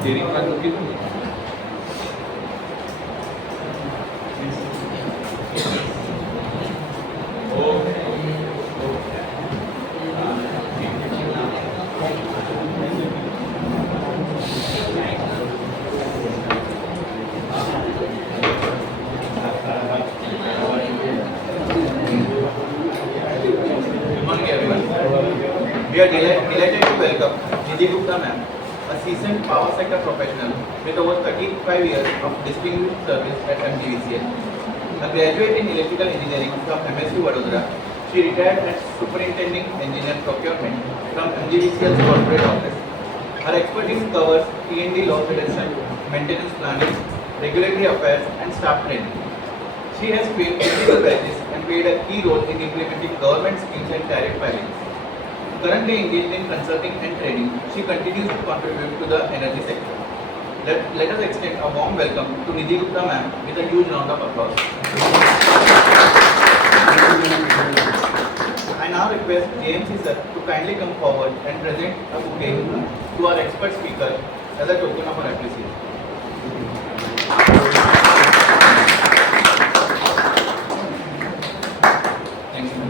steering पर रुकी तो We are delighted to welcome Nidhi Gupta ma'am, a seasoned power sector professional with over 35 years of distinguished service at MGVCL. A graduate in electrical engineering from MSU Vadodara, she retired as superintending engineer procurement from MGVCL's corporate office. Her expertise covers T&D loss reduction, maintenance planning, regulatory affairs, and staff training. She has trained technical batches and played a key role in implementing government schemes and tariff filings. Currently engaged in consulting and trading, she continues to contribute to the energy sector. Let us extend a warm welcome to Nidhi Gupta ma'am with a huge round of applause. I now request JMC sir to kindly come forward and present a bouquet to our expert speaker as a token of our appreciation. Thank you.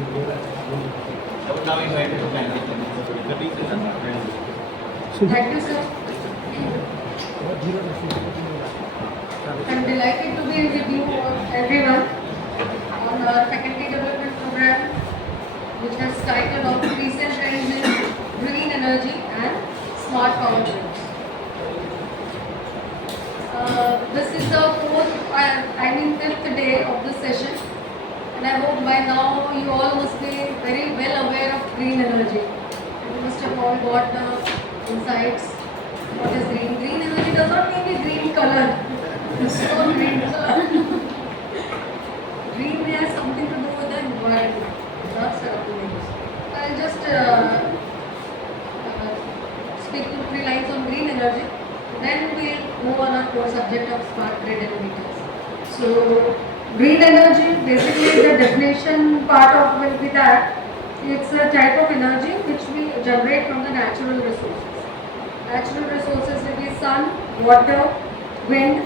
I would now invite you to kindly Thank you, sir. I'm delighted to be with you everyone on our faculty development program, which has titled of recent trends in green energy and smart power grids. This is the fifth day of this session, and I hope by now you all must be very well aware of green energy. You must have all got the insights. What is green? Green energy does not mean the green color. It's not green color. Green has something to do with the environment, not surroundings. I'll just speak 2-3 lines on green energy. Then we'll move on our core subject of smart grid and meters. So, green energy, basically the definition part of will be that it's a type of energy which we generate from the natural resources. Natural resources will be sun, water, wind,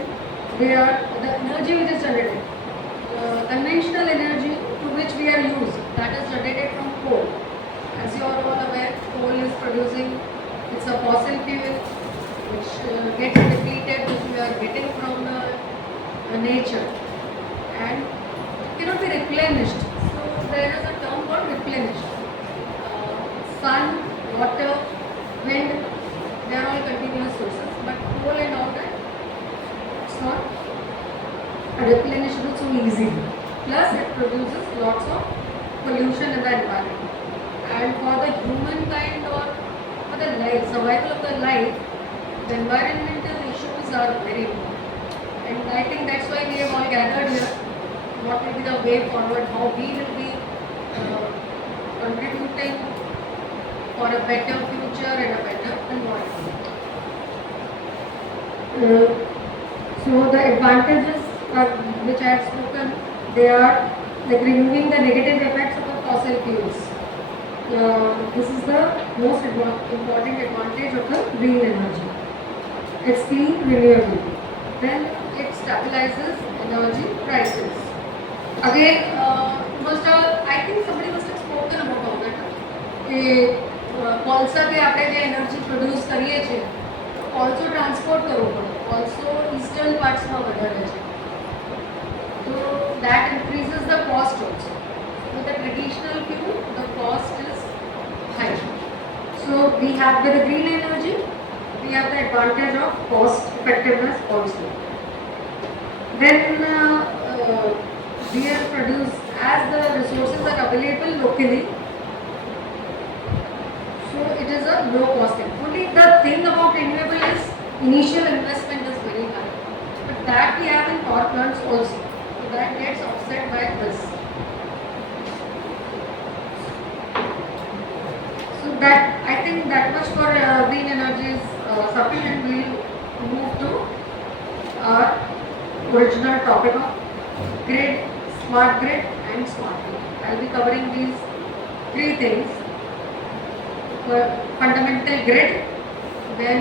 where the energy which is generated. Conventional energy to which we are used, that is generated from coal. As you are all aware, coal is producing, it's a fossil fuel which gets depleted, which we are getting from nature, and cannot be replenished. So there is a term called replenished. Sun, water, wind, they are all continuous sources, but coal and all that, it's not replenishable so easily. Plus it produces lots of pollution in the environment. And for the humankind or for the life, survival of the life, the environmental issues are very important. And I think that's why we have all gathered here. What will be the way forward, how we will be contributing for a better future and a better environment. So the advantages which I have spoken, they are like removing the negative effects of the fossil fuels. This is the most important advantage of the green energy. It's clean, renewable. Then it stabilizes energy prices. Again, I think somebody must have spoken about all that. કોલસા કે આપણે જે energy produce કરીએ છીએ કોલસો transport કરવો પડે કોલસો ઈસ્ટર્ન પાર્ટ્સમાં વધારે છે તો that increases the cost also. With the traditional fuel, the cost is high. So we have with the green energy, we have the advantage of cost effectiveness also. Then we are produced as the resources are available locally. So it is a low cost thing. Only the thing about renewable is initial investment is very high. But that we have in power plants also. So that gets offset by this. So that I think that much for green energy is sufficient. We will move to our original topic of grid, smart grid and smart grid. I will be covering these 3 things. Fundamental grid, then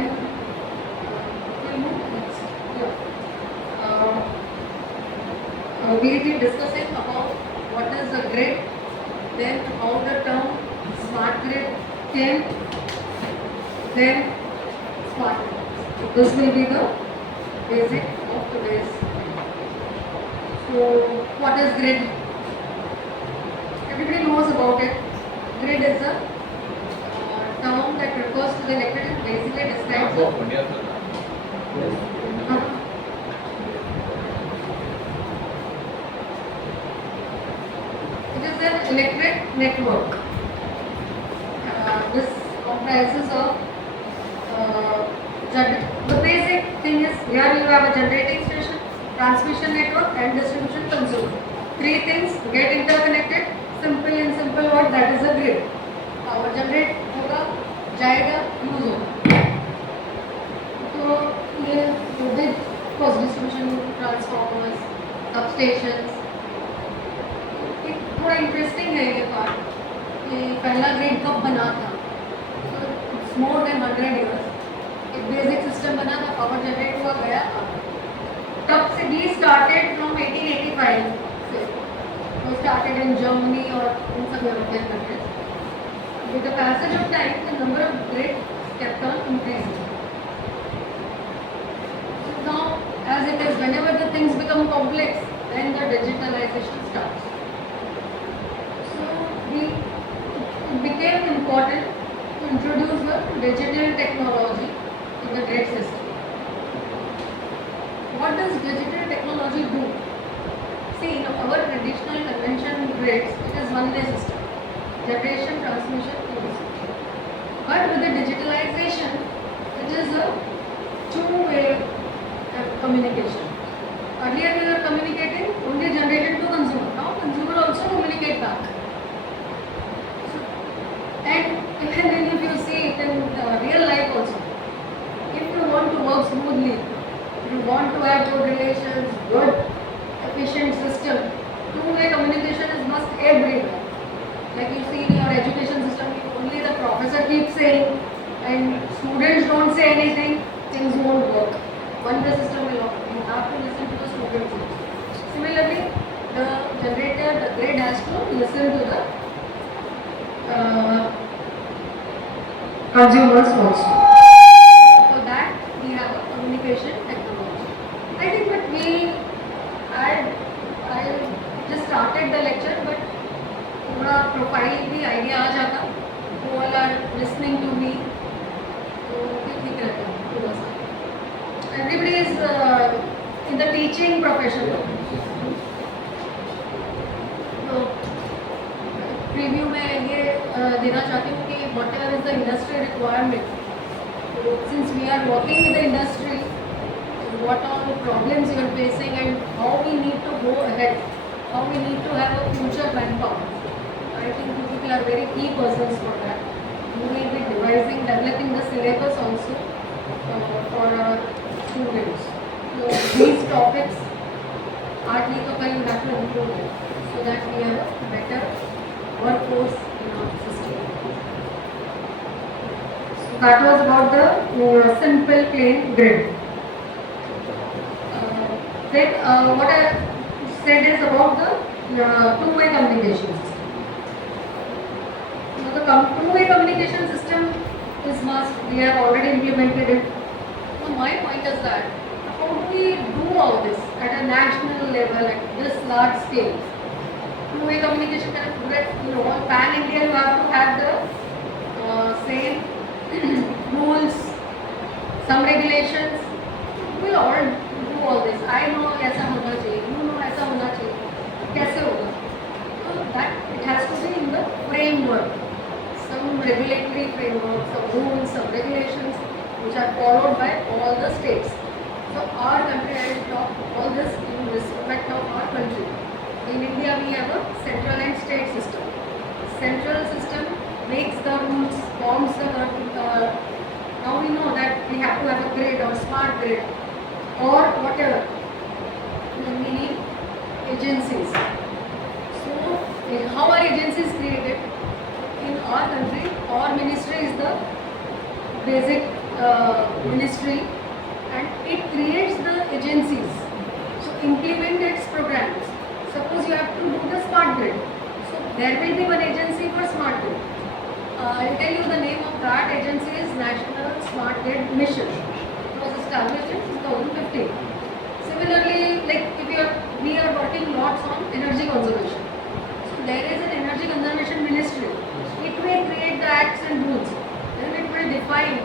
we'll be discussing about what is the grid, then how the term smart grid came, then smart grid. So this will be the basic of today's. So what is grid? Everybody knows about it. Grid is a term that refers to the electric and basically describes the it is an electric network. This comprises of the basic thing is here you have a generating station, transmission network and distribution consumer. Three things get interconnected. Simple in simple word, that is a grid. Power generate होगा, जाएगा, use होगा. तो ये with post distribution transformers, substations. एक थोड़ा interesting है ये part कि पहला ग्रिड कब बना था. So it's more than 100 years. एक बेसिक सिस्टम बना था, पावर जनरेट हुआ गया. तब से we started from 1885 से. So started in Germany or in some European countries. With the passage of time, the number of grids kept on increasing. So now, as it is, whenever the things become complex, then the digitalization starts. So it became important to introduce the digital technology in the grid system. What does digital technology do? See, in our traditional conventional grids, it is one-way system. Generation, transmission, distribution. But with the digitalization, it is a two-way communication. Earlier we were communicating only generated to consumer. Now consumer also communicate back. So, and even if you see it in real life also, if you want to work smoothly, if you want to have good relations, good efficient system, two-way communication is must everywhere. Like you see in your education system, if only the professor keeps saying and students don't say anything, things won't work. One-way system will not. You have to listen to the students. Similarly, the generator, the grid has to listen to the consumers also. For that, we have a communication technology. I think that I just started the lecture, but पूरा profile भी idea आ जाता. वो वाला listening to me तो ठीक रहता है थोड़ा सा. Everybody is in the teaching profession. तो प्रीव्यू में ये देना चाहती हूँ कि whatever is the industry requirement. Since we are working with the industry, what all the problems you are facing and how we need to go ahead, how we need to have a future manpower. I think you people are very key persons for that. You will be devising, developing the syllabus also for our students. So these topics, hardly to you have to improve it so that we have a better workforce in our system. So that was about the simple plain grid. Then what I said is about the two-way communication system. So the two-way communication system is must. We have already implemented it. So my point is that how do we do all this at a national level at this large scale? Two-way communication kind of all pan India. You have to have the same rules, some regulations. We will all all this. I know ऐसा होना चाहिए, you know ऐसा होना चाहिए. कैसे होगा? So that it has to be in the framework, some regulatory framework, some rules, some regulations which are followed by all the states. So our country, I will talk all this in respect of our country. In India, we have a central and state system. Central system makes the rules, forms the. Now we know that we have to have a grid or smart grid. Or whatever, then we need agencies. So, how are agencies created? In our country, our ministry is the basic ministry, and it creates the agencies. So, implement its programs. Suppose you have to do the smart grid. So there will be one agency for smart grid. I'll tell you the name of that agency is National Smart Grid Mission. It was established in 2015. Similarly, like we are working lots on energy conservation. So there is an energy conservation ministry. It may create the acts and rules. Then it will define.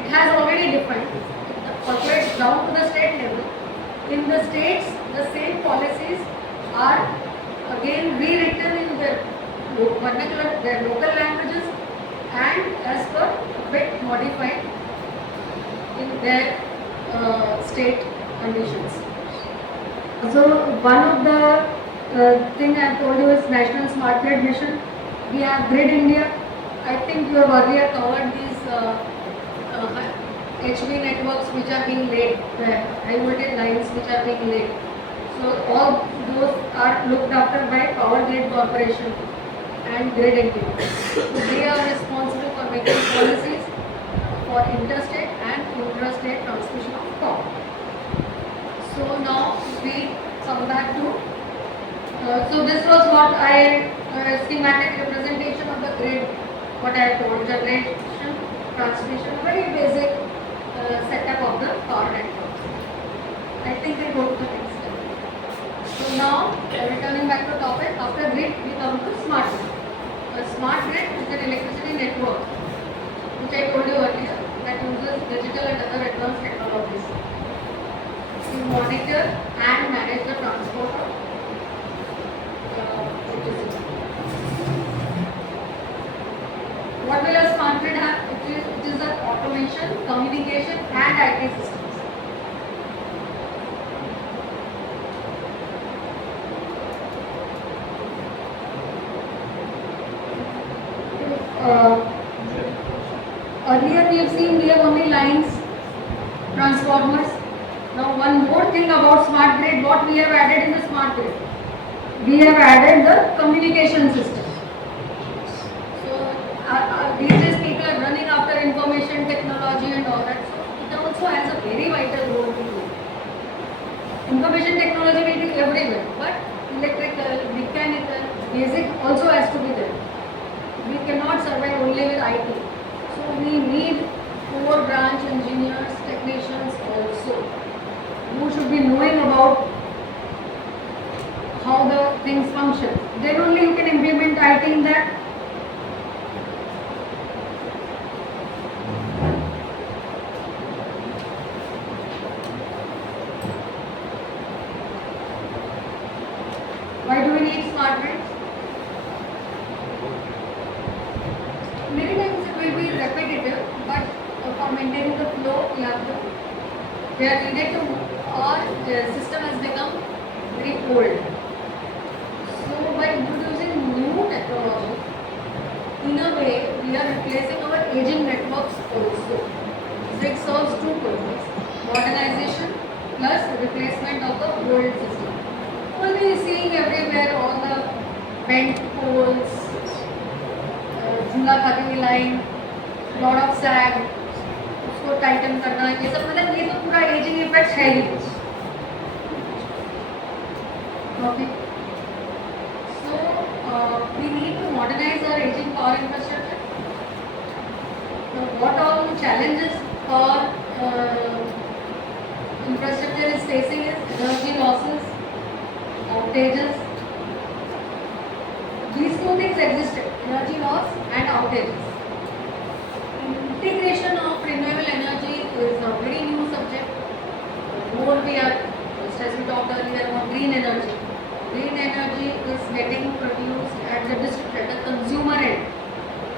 It has already defined. It operates down to the state level. In the states, the same policies are again rewritten in their vernacular, their local languages, and as per a bit modified in their state conditions. So one of the thing I told you is National Smart Grid Mission. We have Grid India. I think you have earlier covered these HV networks which are being laid, high voltage lines which are being laid. So all those are looked after by Power Grid Corporation and Grid India. So they are responsible for making policies for interstate and intrastate transmission of power. So now we come back to, so this was what schematic representation of the grid, what I told, generation, transmission, very basic setup of the power network. I think we go to the next step. So now, returning back to topic, after grid we come to smart grid. A smart grid is an electricity network, which I told you earlier, that uses digital and other advanced technologies to monitor and manage the transport of electricity. What will a smart grid have? It is the automation, communication and IT systems. Earlier we have seen we have only lines, transformers. Now one more thing about smart grid, what we have added in the smart grid. We have added the communication system. So these days people are running after information technology and all that. So it also has a very vital role to play. Information technology will be everywhere, but electrical, mechanical, basic also has to be there. We cannot survive only with IT. So we need core branch engineers, technicians also, who should be knowing about how the things function. Then only you can implement IT in that. Why do we need smart grids? Many times it will be repetitive, but for maintaining the flow, we are needed to, or the system has become very old. So by introducing new technology, in a way we are replacing our aging networks also. So it serves two purposes: modernization plus replacement of the old system. We'll be seeing everywhere all the bent poles, झूला खाती हुई line, lot of सैग, उसको Titan करना, ये सब मतलब ये तो पूरा एजिंग इफेक्ट है ही. Okay. So we need to modernize our aging power infrastructure. Now, what all challenges for infrastructure is facing is energy losses, outages. These two things existed, energy loss and outages. Integration of renewable energy is a very new subject. More we are, just as we talked earlier about green energy. Green energy is getting produced at the distributor, the consumer end.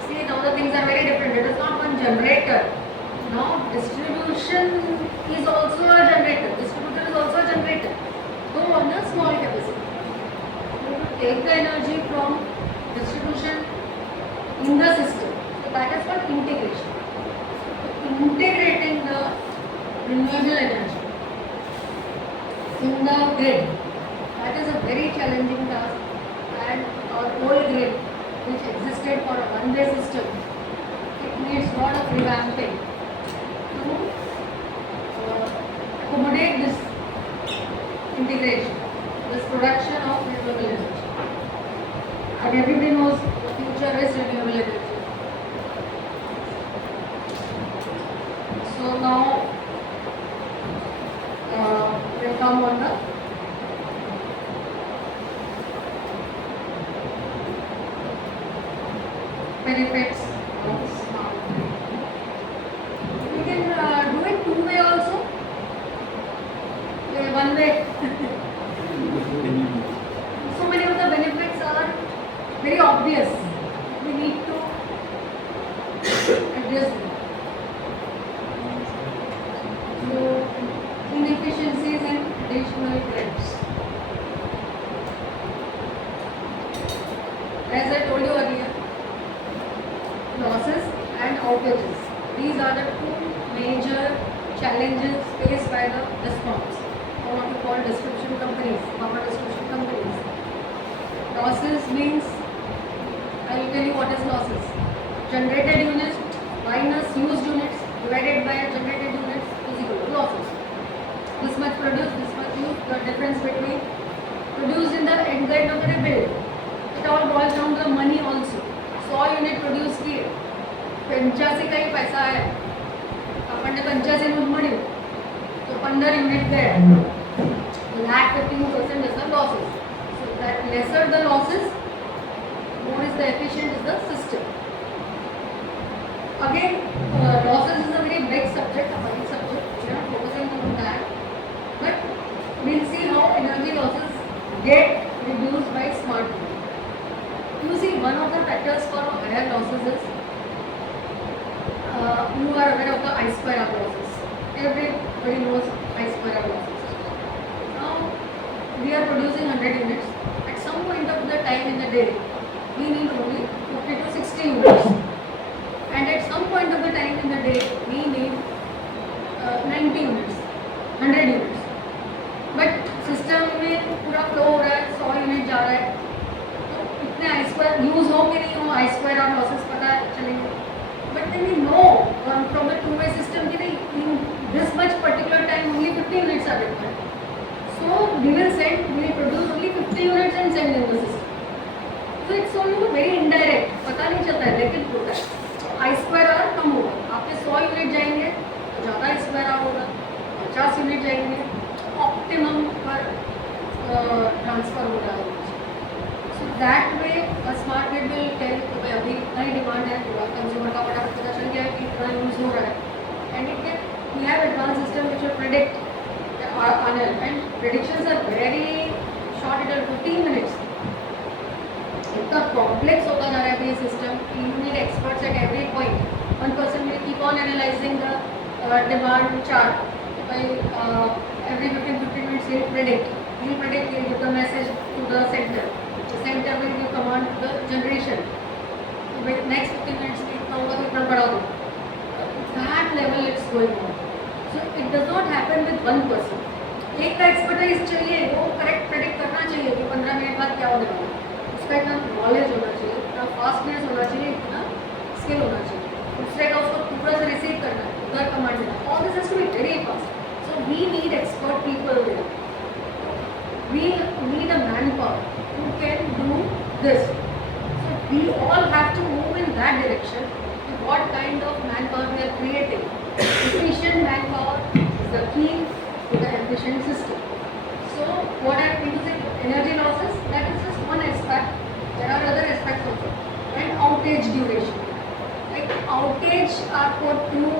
See, now the things are very different. It is not one generator. Now distribution is also a generator. Distributor is also a generator, though on a small capacity. Take the energy from distribution in the system. So that is called integration. So integrating the renewable energy in the grid, that is a very challenging task, and our old grid, which existed for a one-way system, it needs a lot of revamping to accommodate this integration, this production of and everybody knows the future is renewable energy. So now we'll come on the benefits of smart grid. We can do it two way also. One way. So many of the benefits are very obvious. We need to address them. So, inefficiencies in traditional grids. As I told you earlier, losses and outages. These are the two major challenges faced by the DISCOMs, or what we call distribution companies, power distribution companies. Losses means, I will tell you what is losses. Generated units minus used units divided by generated units is equal to losses. This much produced, this much used, the difference between produced in the end end of the rebuild. It all boils down to the money also. 100 unit produce किए 85 का ही पैसा है अपन ने 85 unit મળ્યું तो 15 unit गए lakh 15% is the losses. So that lesser the losses, more is the efficient is the system. Again, losses is a very big subject, a big subject. We are not focusing on that, but we'll see how energy losses get reduced by smart grid. You see, one of the factors for higher losses is you are aware of the I square R losses. Everybody knows I square R losses. Now we are producing 100 units. At some point of the time in the day, we need only 50 to 60 units. And at some point of the time in the day, we need 90 units, 100 units. But system में पूरा flow हो रहा है, 100 unit जा रहा है. I square use हो कि नहीं हो I square और losses पता चलेंगे. But then we know from the two-way system कि नहीं in this much particular time only 50 units are required. So we will produce only 50 units and send in the system. So it's only very indirect. पता नहीं चलता है लेकिन होता है. I square R कम होगा. आपके 100 यूनिट जाएंगे तो ज़्यादा I square R होगा. 50 यूनिट जाएंगे ऑप्टिमम पर ट्रांसफर हो रहा है. So that way a smart grid will tell कि भाई अभी इतना ही डिमांड है, कंज्यूमर का फटाफट पता चल गया कि इतना यूज हो रहा है. And it can we have advanced system which will predict and predictions are very short, it will 15 minutes. इतना कॉम्प्लेक्स होता जा रहा है ये system. You need experts at every point. One person will keep on analyzing the demand chart. By every 15 minutes he will predict. He will give the message to the center. The center will give command to the generation. So next 15 minutes इतना होगा तो इतना बढ़ा दो. That level it's going on. So it does not happen with one person. एक का expertise चाहिए, वो correct predict करना चाहिए कि 15 मिनट बाद क्या होने वाला है. उसका इतना knowledge होना चाहिए, इतना fastness होना चाहिए, इतना skill होना चाहिए. दूसरे का उसको तुरंत receive करना है, उधर command देना. All this has to be very fast. So we need expert people there. We need a manpower who can do this. So we all have to move in that direction. What kind of manpower we are creating? Efficient manpower is the key to the efficient system. So what I am using energy losses, that is just one aspect. There are other aspects also. And outage duration. Like outage are for two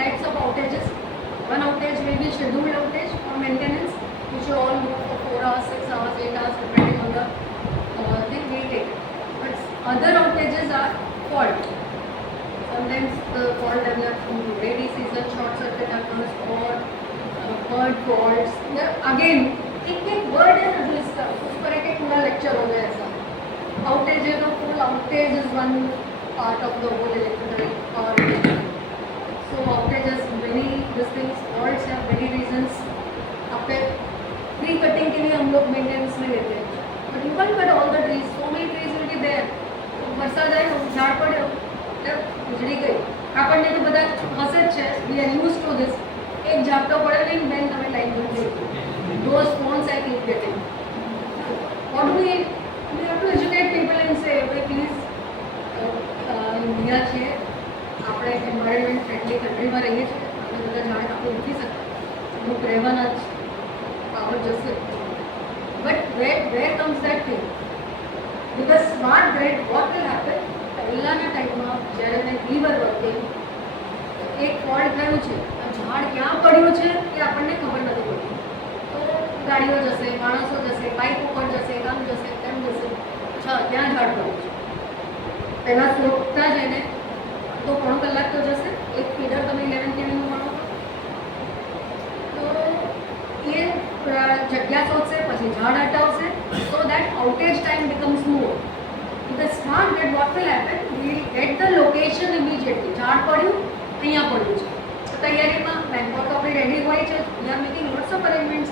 types of outages. One outage will be scheduled outage for maintenance, which you all do for 4 hours, 6 hours, 8 hours, depending on the thing we take. But other outages are fault. Sometimes the fault develops in rainy season, short circuit occurs, or bird faults. Again, एक word है ना जो इसका, उस पर एक पूरा lecture हो गया ऐसा. Outage है तो full outage is one part of the whole electrical power. So outages, many these things, faults have many reasons. आपके tree cutting के लिए हम लोग maintenance में लेते हैं. But you can't cut all the trees. So many trees will be there. बरसात आए, झाड़ पड़े, बिजली गई. આપણને તો બધા હસે જ છે. We are used to this. એક ઝાપટો પડે નહીં, then તમે લાઈટ બંધ થઈ ગઈ. Those phones I keep getting. What do we have to educate people બધા છીએ આપણે એન્વાયરમેન્ટ ફ્રેન્ડલી કન્ટ્રીમાં રહીએ છીએ, આપણે બધા ઝાડ કાપી નથી શકતા, અમુક રહેવાના જ પાવર જશે. But where comes that thing with a smart grid? What will happen? પહેલાંના ટાઈમમાં જ્યારે વી વર વર્કિંગ, એક ફોલ્ટ થયું છે, આ ઝાડ ક્યાં પડ્યું છે એ આપણને ખબર નથી પડતી. તો ગાડીઓ જશે, માણસો જશે, બાઇક ઉપર જશે, આમ જશે, તેમ જશે, અચ્છા ત્યાં ઝાડ પડ્યું છે. પહેલાં શોધતા જ એને તો પોણો કલાક તો જશે. એક ફીડર તમે 11 કેવીનું મળો તો એ જગ્યા શોધશે, પછી ઝાડ હટાવશે, so that outage time becomes more. The smart grid, what will happen? We will get the location immediately. ઝાડ પડ્યું, અહીંયા પડ્યું છે, તો તૈયારીમાં બેંકોક આપણી રેડી હોય છે. We are making lots of arrangements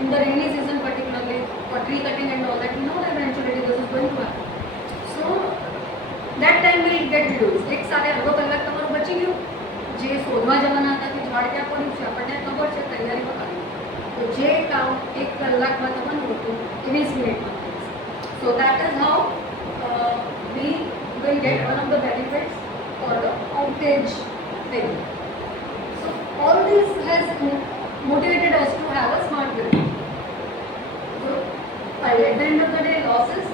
in the rainy season particularly for tree cutting and all that. We know that eventually this is going to happen. So that time will get reduced. એક સાથે અડધો કલાક તમારું બચી ગયું. જે શોધવા જવાના હતા કે ઝાડ ક્યાં પડ્યું છે આપણને ખબર છે, તૈયારીમાં કર્યું, તો જે કામ 1 કલાકમાં થવાનું હતું એ 20 મિનિટમાં થઈ જશે. So that is how we will get one of the benefits for the outage thing. So all this has motivated us to have a smart grid. So at the end of the day, losses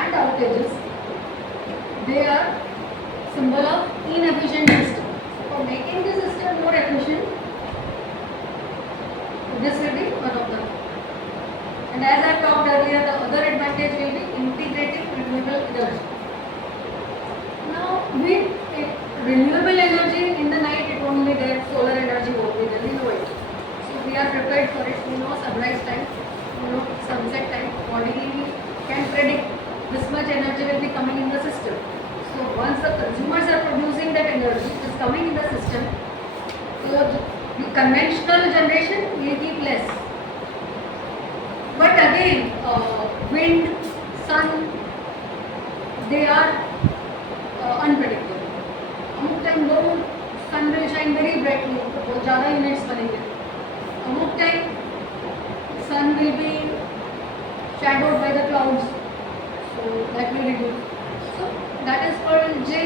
and outages, they are symbol of inefficient system. For making the system more efficient, this will be one of them. And as I talked earlier, the other advantage will be integrating renewable energy. Now, with renewable energy in the night, it won't be there. Solar energy won't be there. We know it. So we are prepared for it. We know sunrise time, we know sunset time. Accordingly, we can predict this much energy will be coming in the system. So once the consumers are producing that energy, it is coming in the system. So the conventional generation will keep less. But again, wind, sun, they are unpredictable. अमुक time low sun will shine very brightly, तो बहुत ज़्यादा units बनेंगे. अमुक time sun will be shadowed by the clouds, so that will reduce. So that is called જે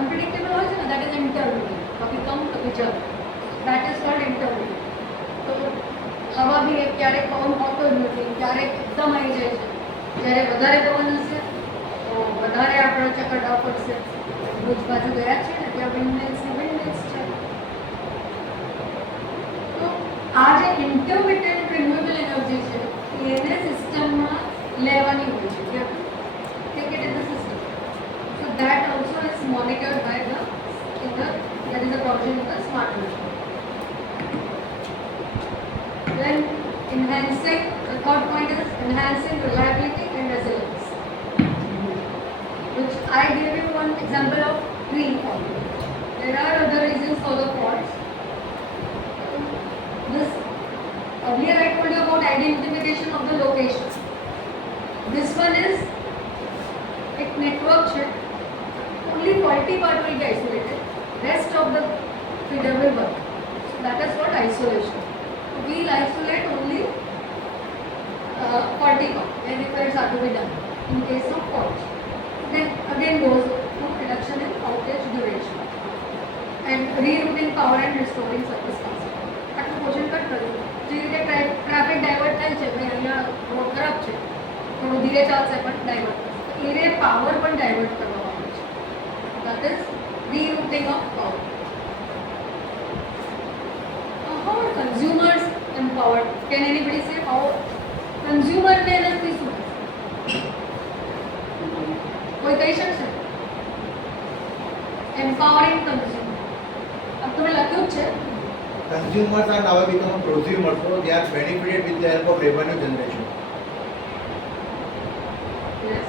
unpredictable હોય છે ને, that is intermittent. कभी कम कभी ज़्यादा, that is called intermittent. તો હવા બી ક્યારેક પવન હોતો જ નથી, ક્યારેક એકદમ આવી જાય છે. જ્યારે વધારે પવન હશે તો વધારે આપણે ચકરડા પડશે. ભુજ બાજુ ગયા છે ને, ત્યાં વિન્ડમિલ્સ છે. તો આ જે ઇન્ટરમિટન્ટ રિન્યુએબલ એનર્જી છે એને સિસ્ટમમાં લેવાની હોય છે, take it in the system. So that also is monitored by the there is a provision in the smart grid. Then enhancing, the third point is enhancing reliability and resilience, which I gave you one example of green fault. There are other reasons for the faults. This earlier I told you about identification of the location. This one is a network chip. Only faulty part will be isolated. Rest of the feeder will work. So that is called isolation. We will isolate only faulty part and repairs are to be done in case of fault. Then again goes to reduction in outage duration and rerouting power and restoring service capacity. આટલું position cut કર્યું. જે રીતે traffic divert થાય છે, ભાઈ અહીંયા road ખરાબ છે, થોડું ધીરે ચાલશે પણ ડાયવર્ટ થશે, એ રીતે પાવર પણ ડાયવર્ટ કરવામાં આવે છે. That is rerouting of power. How are consumers empowered? Can anybody say how consumer ને નથી શું? કોઈ કહી શકશે? Empowering consumer. अब તમે લખ્યું જ છે. Consumers are now become prosumers, so they are benefited with the help of revenue generation. Yes.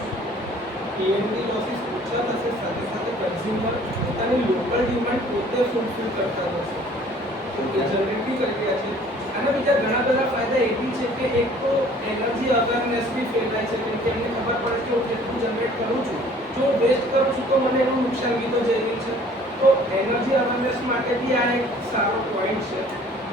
TNT losses ઓછા થશે, સાથે સાથે કન્ઝ્યુમર પોતાની લોકલ ડિમાન્ડ પોતે ફૂલફિલ કરતા થશે. તો એ જનરેટ બી કરી રહ્યા છે. આના બીજા ઘણા બધા ફાયદા એ બી છે કે એક તો એનર્જી અવેરનેસ બી ફેલાય છે, કેમ કે એમને ખબર પડે કે હું કેટલું જનરેટ કરું છું, જો વેસ્ટ કરું છું તો મને એનું નુકસાન બી તો જઈ રહ્યું છે. તો એનર્જી અવેરનેસ માટે બી આ એક સારો પોઈન્ટ છે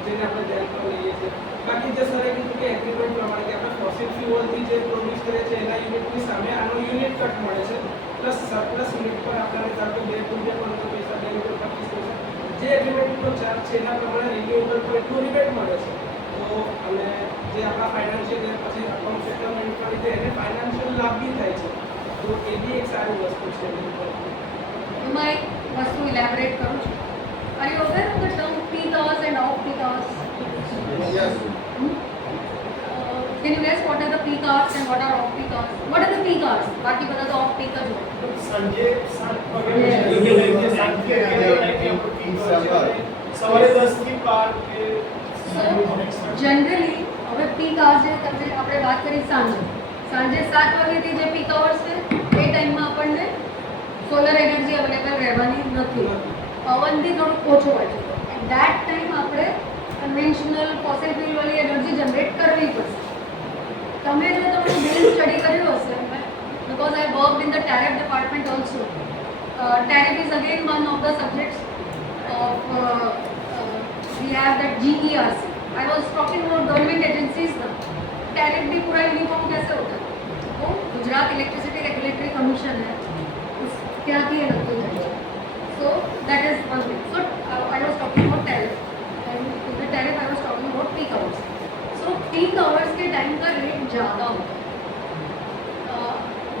જેને આપણે ધ્યાનમાં લઈએ છીએ. બાકી જે સરે કીધું કે એગ્રીમેન્ટ પ્રમાણે કે આપણે ફોસિલ ફ્યુઅલથી જે પ્રોડ્યુસ કરે છે એના યુનિટની સામે આનો યુનિટ કટ મળે છે, પ્લસ સરપ્લસ યુનિટ પર આપણને ધારો કે 2 રૂપિયા 15 પૈસા 2 રૂપિયા 25 પૈસા જે એગ્રીમેન્ટનો ચાર્જ છે એના પ્રમાણે રિન્યુએબલ પર એટલું રિબેટ મળે છે. તો અને જે આપણા ફાઇનાન્શિયલ પછી અકાઉન્ટ સેટલમેન્ટના લીધે એને ફાઇનાન્શિયલ લાભ બી થાય છે. તો એ બી એક સારી વસ્તુ છે. એમાં એક વસ્તુ ઇલેબોરેટ કરું છું. Are you aware of the term peak hours and off-peak hours? Yes. Can you guess what are the peak hours and what are off-peak hours? What are the peak hours? બાકી બધા તો off-peak જ હોય. સાંજે 7 વાગે Yes. યોગ્ય time છે 7 થી 11 ટાઈમ સવારે 10 થી 12 કે So, generally, હવે peak hours જે તમે આપણે વાત કરી સાંજે 7 વાગ્યાથી જે peak hours છે એ ટાઈમમાં આપણને સોલર એનર્જી અવેલેબલ રહેવાની નથી. પવનથી થોડુંક ઓછું હોય છે. એટ ધેટ ટાઈમ આપણે કન્વેન્શનલ ફોસિલ ફ્યુલ વાળી એનર્જી જનરેટ કરવી પડશે. તમે જો તમારું બિલ સ્ટડી કર્યું હશે, because I worked in the tariff department also. Tariff is again one of the subjects of we have that GERC. I was talking about government agencies now. Tariff भी पूरा uniform कैसे होता है? वो Gujarat electricity regulatory commission है, क्या किए लगती है. So that is one thing. So I was talking about tariff, and in the tariff I was talking about peak hours. So peak hours के टाइम का रेट ज़्यादा होता है.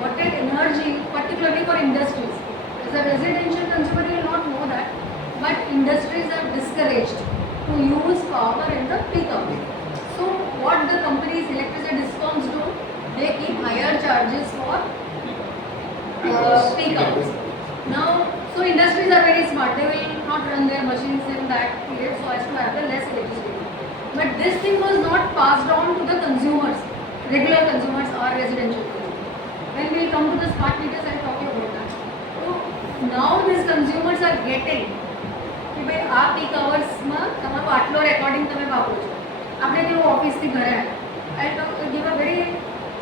What is energy, particularly for industries? As a residential consumer, you will not know that, but industries are discouraged to use power in the peak hours. So what the companies, electricity discoms do, they keep higher charges for peak hours. Now, so industries are very smart. They will not run their machines in that period so as to have the less electricity. But this thing was not passed on to the consumers, regular consumers or residential consumers. When we come to the smart meters, I am talking about that. So now these consumers are getting કે ભાઈ આ peak અવર્સમાં તમારું આટલો recording તમે વાપરો છો. આપણે કેવું ઓફિસથી ઘરે આવ્યા, આઈ give a very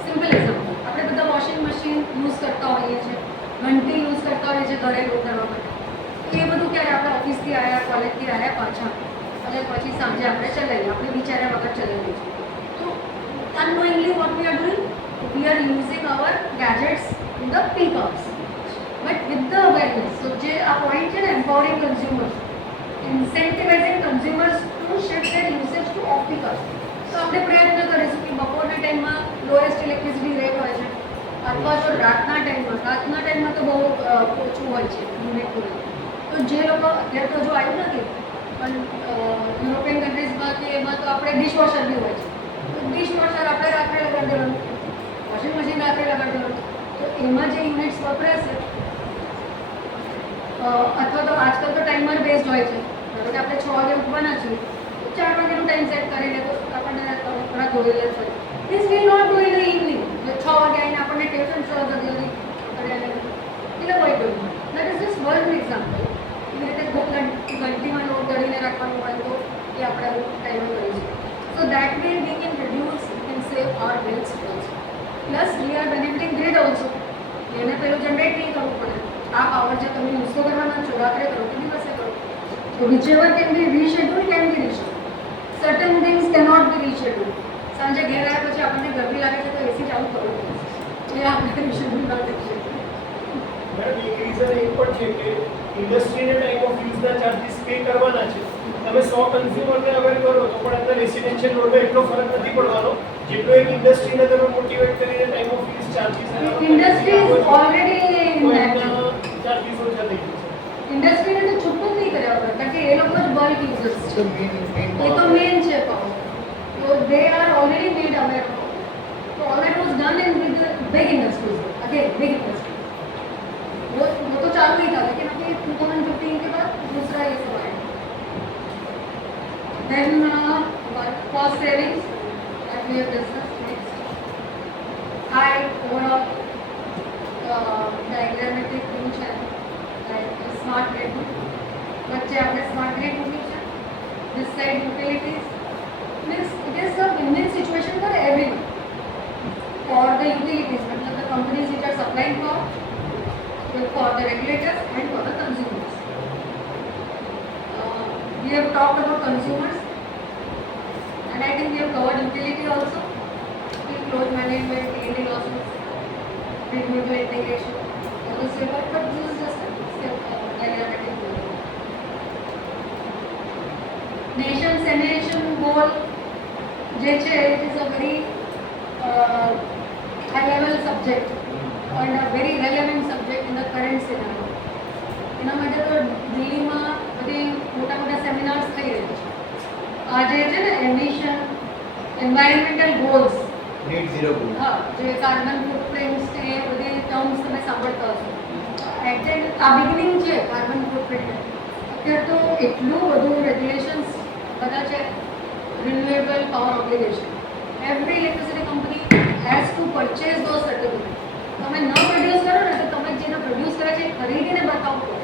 simple example. આપણે બધા વોશિંગ મશીન યુઝ કરતા હોઈએ છીએ, ઘંટી યુઝ કરતા હોઈએ છીએ ઘરે લોડ કરવા માટે. એ બધું ક્યારે આપણે ઓફિસથી આવ્યા, કોલેજથી આવ્યા પાછા અને પછી સાંજે આપણે ચલાવીએ, આપણે વિચાર્યા વગર ચલાવીએ છીએ. તો unknowingly what we are doing, we are using our gadgets in the peak hours. But with the awareness, so જે આ પોઈન્ટ છે ને, empowering consumers, incentivizing consumers to shift their usage to off-peak hours. તો આપણે પ્રયત્ન કરીશું કે બપોરના ટાઈમમાં લોએસ્ટ ઇલેક્ટ્રિસિટી રેટ હોય છે, અથવા તો રાતના ટાઈમમાં તો બહુ ઓછું હોય છે યુનિટ ટુ. તો જે લોકો અત્યારે તો હજુ આવ્યું નથી, પણ યુરોપિયન કન્ટ્રીઝમાં કે એમાં તો આપણે ડિશવોશર બી હોય છે. તો ડિશવોશર આપણે રાત્રે લગાડી દેવાનું, વોશિંગ મશીન રાત્રે લગાડી દેવાનું. તો એમાં જે યુનિટ્સ વપરાશે, અથવા તો આજકાલ તો ટાઈમર બેઝડ હોય છે. ધારો કે આપણે 6 વાગે ઉઠવાના છીએ, 4 વાગ્યાનું ટાઈમ સેટ કરીને તો આપણને થોડા ધોયેલા છે. This will not do in the evening. 6 વાગે આવીને આપણને ટ્યુશન શો જલ્દી એટલે હોય ગયું. That is just one example. એવી રીતે ઘંટીમાં નોટ કરીને રાખવાનું હોય તો એ આપણે ટાઈમર કરીશું. So that way we can reduce, we can save our bills also. Plus we are benefiting grid also. એને પેલું જનરેટ નહીં કરવું પડે. આ પાવર જે તમે યુઝ તો કરવાના છો, રાત્રે કરો કે દિવસે કરો. So whichever can be rescheduled can be rescheduled. Certain things cannot be rescheduled. સાંજે ઘેર આવ્યા પછી આપણને ગરમી લાગે છે તો એસી ચાલુ કરવું પડે. એ આપણે reschedule ના કરી શકીએ. મેડમ એક રીઝન એ પણ છે કે ઇન્ડસ્ટ્રીને ટાઈમ ઓફ યુઝના ચાર્જીસ પે કરવાના છે. તમે 100 કન્ઝ્યુમરને અવેર કરો તો પણ અંદર રેસિડેન્શિયલ લોડમાં એટલો ફરક નથી પડવાનો જેટલો એક ઇન્ડસ્ટ્રીને તમે મોટિવેટ કરીને time of use charges Industry is already in that. Charges ઓછા થઈ જશે. ઇન્ડસ્ટ્રીને તો છૂટું જ નહીં કર્યા વગર, કારણ કે એ લોકો જ બલ્ક યુઝર્સ છે. એ તો મેઇન છે પાવર. તો they are already made aware of it. So all that was done in with the big industries. Again, big industries. वो तो चालू ही था, लेकिन अभी 2015 के बाद दूसरा ये सब आया. Then cost savings that we have discussed next. High overall diagrammatic thing છે, like smart grid. વચ્ચે આપણે smart grid મૂકી છે. This side utilities. Means it is a win-win situation for everyone. For the utilities, मतलब the companies which are supplying power, for the regulators and for the consumers. We have talked about consumers, and I think we have covered utility also. Peak load management, T&D losses, grid mutual integration, this river, but this is just a diagrammatic view. Nation goal, it is a very high level subject and a very relevant subject in the current scenario. એના માટે તો દિલ્હીમાં બધી મોટા મોટા seminars થઈ રહી છે. આજે છે ને emission environmental goals net zero goal. હા, જે કાર્બન ફૂટપ્રિન્ટ્સ ને એ બધી ટર્મ્સ તમે સાંભળતા હશો. એક્ઝેક્ટ આ બિગિનિંગ છે કાર્બન ફૂટપ્રિન્ટ. અત્યારે તો એટલું બધું રેગ્યુલેશન્સ બધા છે. Renewable power obligation, every electricity company has to purchase those certificate. તમે ન પ્રોડ્યુસ કરો ને તો તમે જેને પ્રોડ્યુસ કરે છે એ ખરીદીને બતાવવું પડે.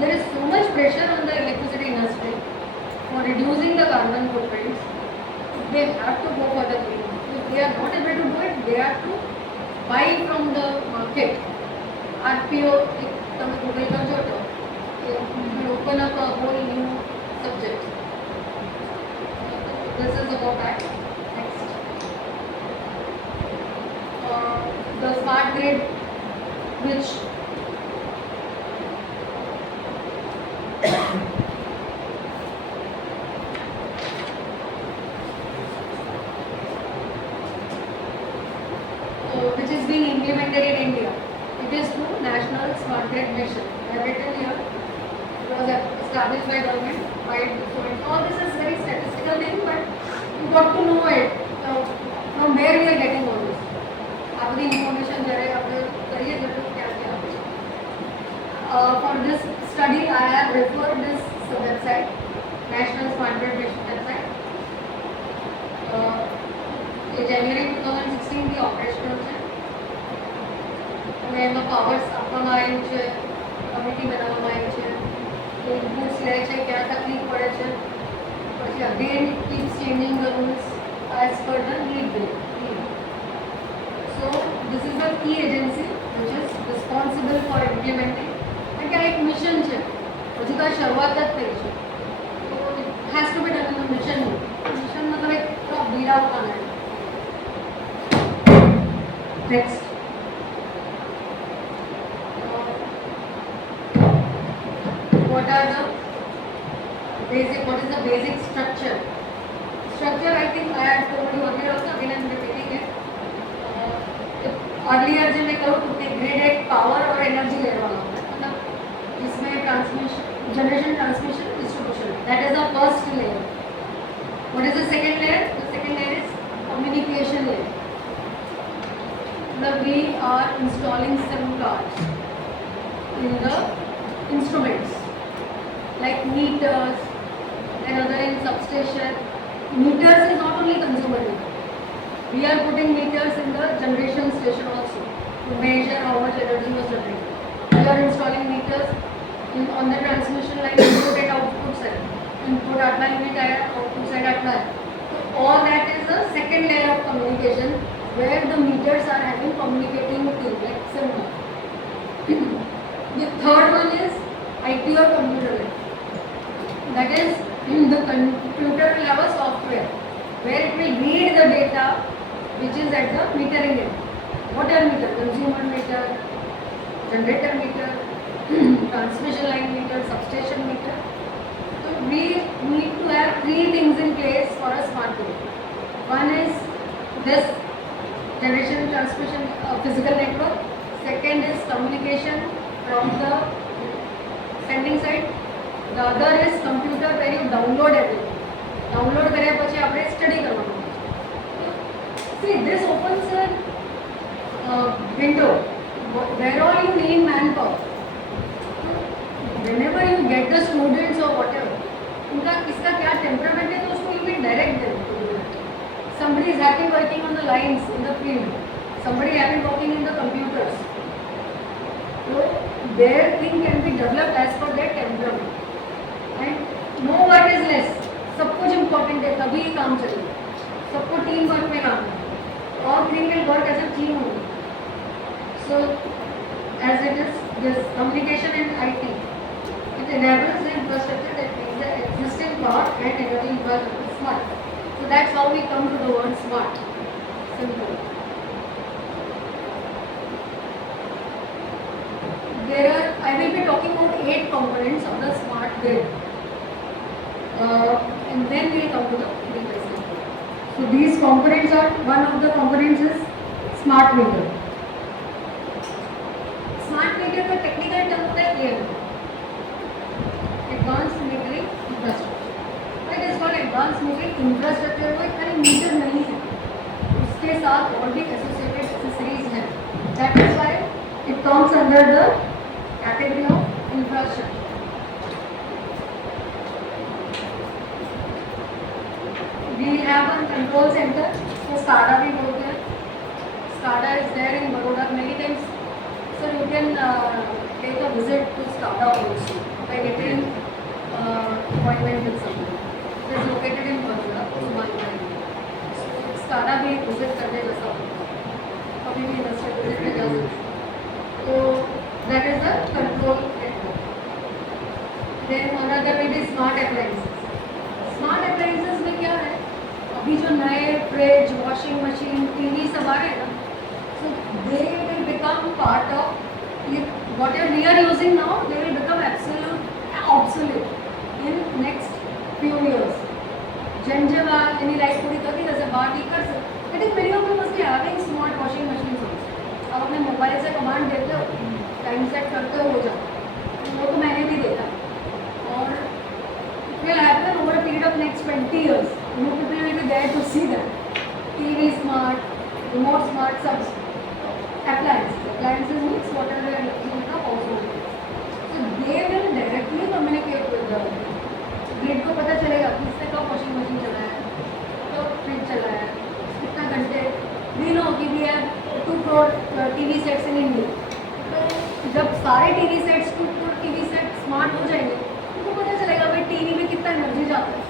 There is so much pressure on the electricity industry for reducing the carbon footprints. They have to go for the green. If they are not able to do it, they have to buy from the market. RPO, if તમે Google કરજો તો it will open up a whole new subject. This is about that. Next. The smart grid, which which is being implemented in India. It is through National Smart Grid Mission. I have written here. It was established by government. So all this is very statistical thing, but you got to know it from where we are getting all this. આ બધી information જ્યારે આપણે કરીએ તો ક્યાંથી આવે છે. For this study, I have referred this website, National Smart Grid Mission website. January 2016 થી ઓપરેશનલ છે અને એમાં પાવર્સ આપવામાં આવ્યું છે, કમિટી બનાવવામાં આવી છે, ઇનપુટ્સ લે છે, ક્યાં તકલીફ પડે છે, પછી again keeps changing the rules as per the need. So this is the key agency which is responsible for implementing. કારણ કે આ એક મિશન છે, હજુ તો આ શરૂઆત જ થઈ છે. તો it has to be done in a mission. Mission મતલબ એક બીડા ઉઠાના. Next. What is the basic structure? Structure, I think I have told you earlier also, again I am repeating it. Earlier जब मैं कहूँ कि ग्रिड एक power और energy layer वाला होता है, मतलब जिसमें transmission, generation, transmission, distribution, that is the first layer. What is the second layer? The second layer is communication layer. We are installing SIM cards in the instruments like meters and other in substation. Meters is not only consumer meter. We are putting meters in the generation station also to measure how much energy was generated. We are installing meters on the transmission line, input and output side. Input atla unit aaya, output side atla. So all that is the second layer of communication, where the meters are having communicating thing like SIM card. The third one is IT or computer level. That is the computer will have a software where it will read the data which is at the metering level. What are meter? Consumer meter, generator meter, transmission line meter, substation meter. So we need to have three things in place for a smart grid. One is this generation transmission physical network. Second is communication from the sending side. The other is computer where you download everything. Download કર્યા પછી આપણે study કરવાનું. See, this opens a window where all you need manpower. Whenever you get the students or whatever, उनका किसका क्या temperament है तो उसको you can direct them to do that. Somebody is happy working on the lines in the field. Somebody happy working in the computers. So their thing can be developed as per their temperament. And no what is less. सब कुछ important है तभी काम चलेगा. सबको team work में काम करना. All three will work as a team only. So as it is this communication and IT, it enables the infrastructure that makes the existing power and energy infrastructure smart. So that's how we come to the word smart. Simple. 8 components of the smart grid. And then we will come to the replacement. So these components are, one of the components is smart meter. Smart meter का technical term होता है AMI, Advanced Metering Infrastructure. It is called Advanced Metering Infrastructure. वो एक खाली metre नहीं है, उसके साथ और भी associated accessories हैं. That is why it comes under the category of infrastructure. We have a control center, so SCADA भी बोलते हैं. SCADA is there in Baroda many times. So you can take a visit to SCADA also by getting appointment with someone. It is located in Baroda, so SCADA भी visit करने जैसा होता है. कभी भी इंडस्ट्रियल विजिट में जा सकते हैं. So that is the control network. Then another it is smart appliances. Smart appliances में क्या है? अभी जो नए फ्रिज, वॉशिंग मशीन, टीवी सब आ रहे हैं ना, so they will become part of whatever we are using now. They will become obsolete in next few years. जेव्हा any light पूरी करके जैसे बाहर ठीक कर सकते. I think many of you must be having smart washing machines also. आप अपने मोबाइल से कमांड देते हो, टाइम सेट करते हो जाता. वो तो मैंने भी देखा. और it will happen over a period of next 20 years. You people will be there to see that. TV smart, remote smart, sub appliances. Appliances means whatever you are using in the household. So they will directly communicate with the grid. को पता चलेगा किसने कब washing machine चलाया है, कब fridge चलाया है, कितना घंटे. We know कि we have 2 crore TV sets in India. तो जब सारे TV sets 2 crore TV sets smart हो जाएंगे, उनको पता चलेगा भाई टीवी में कितना एनर्जी जाता है.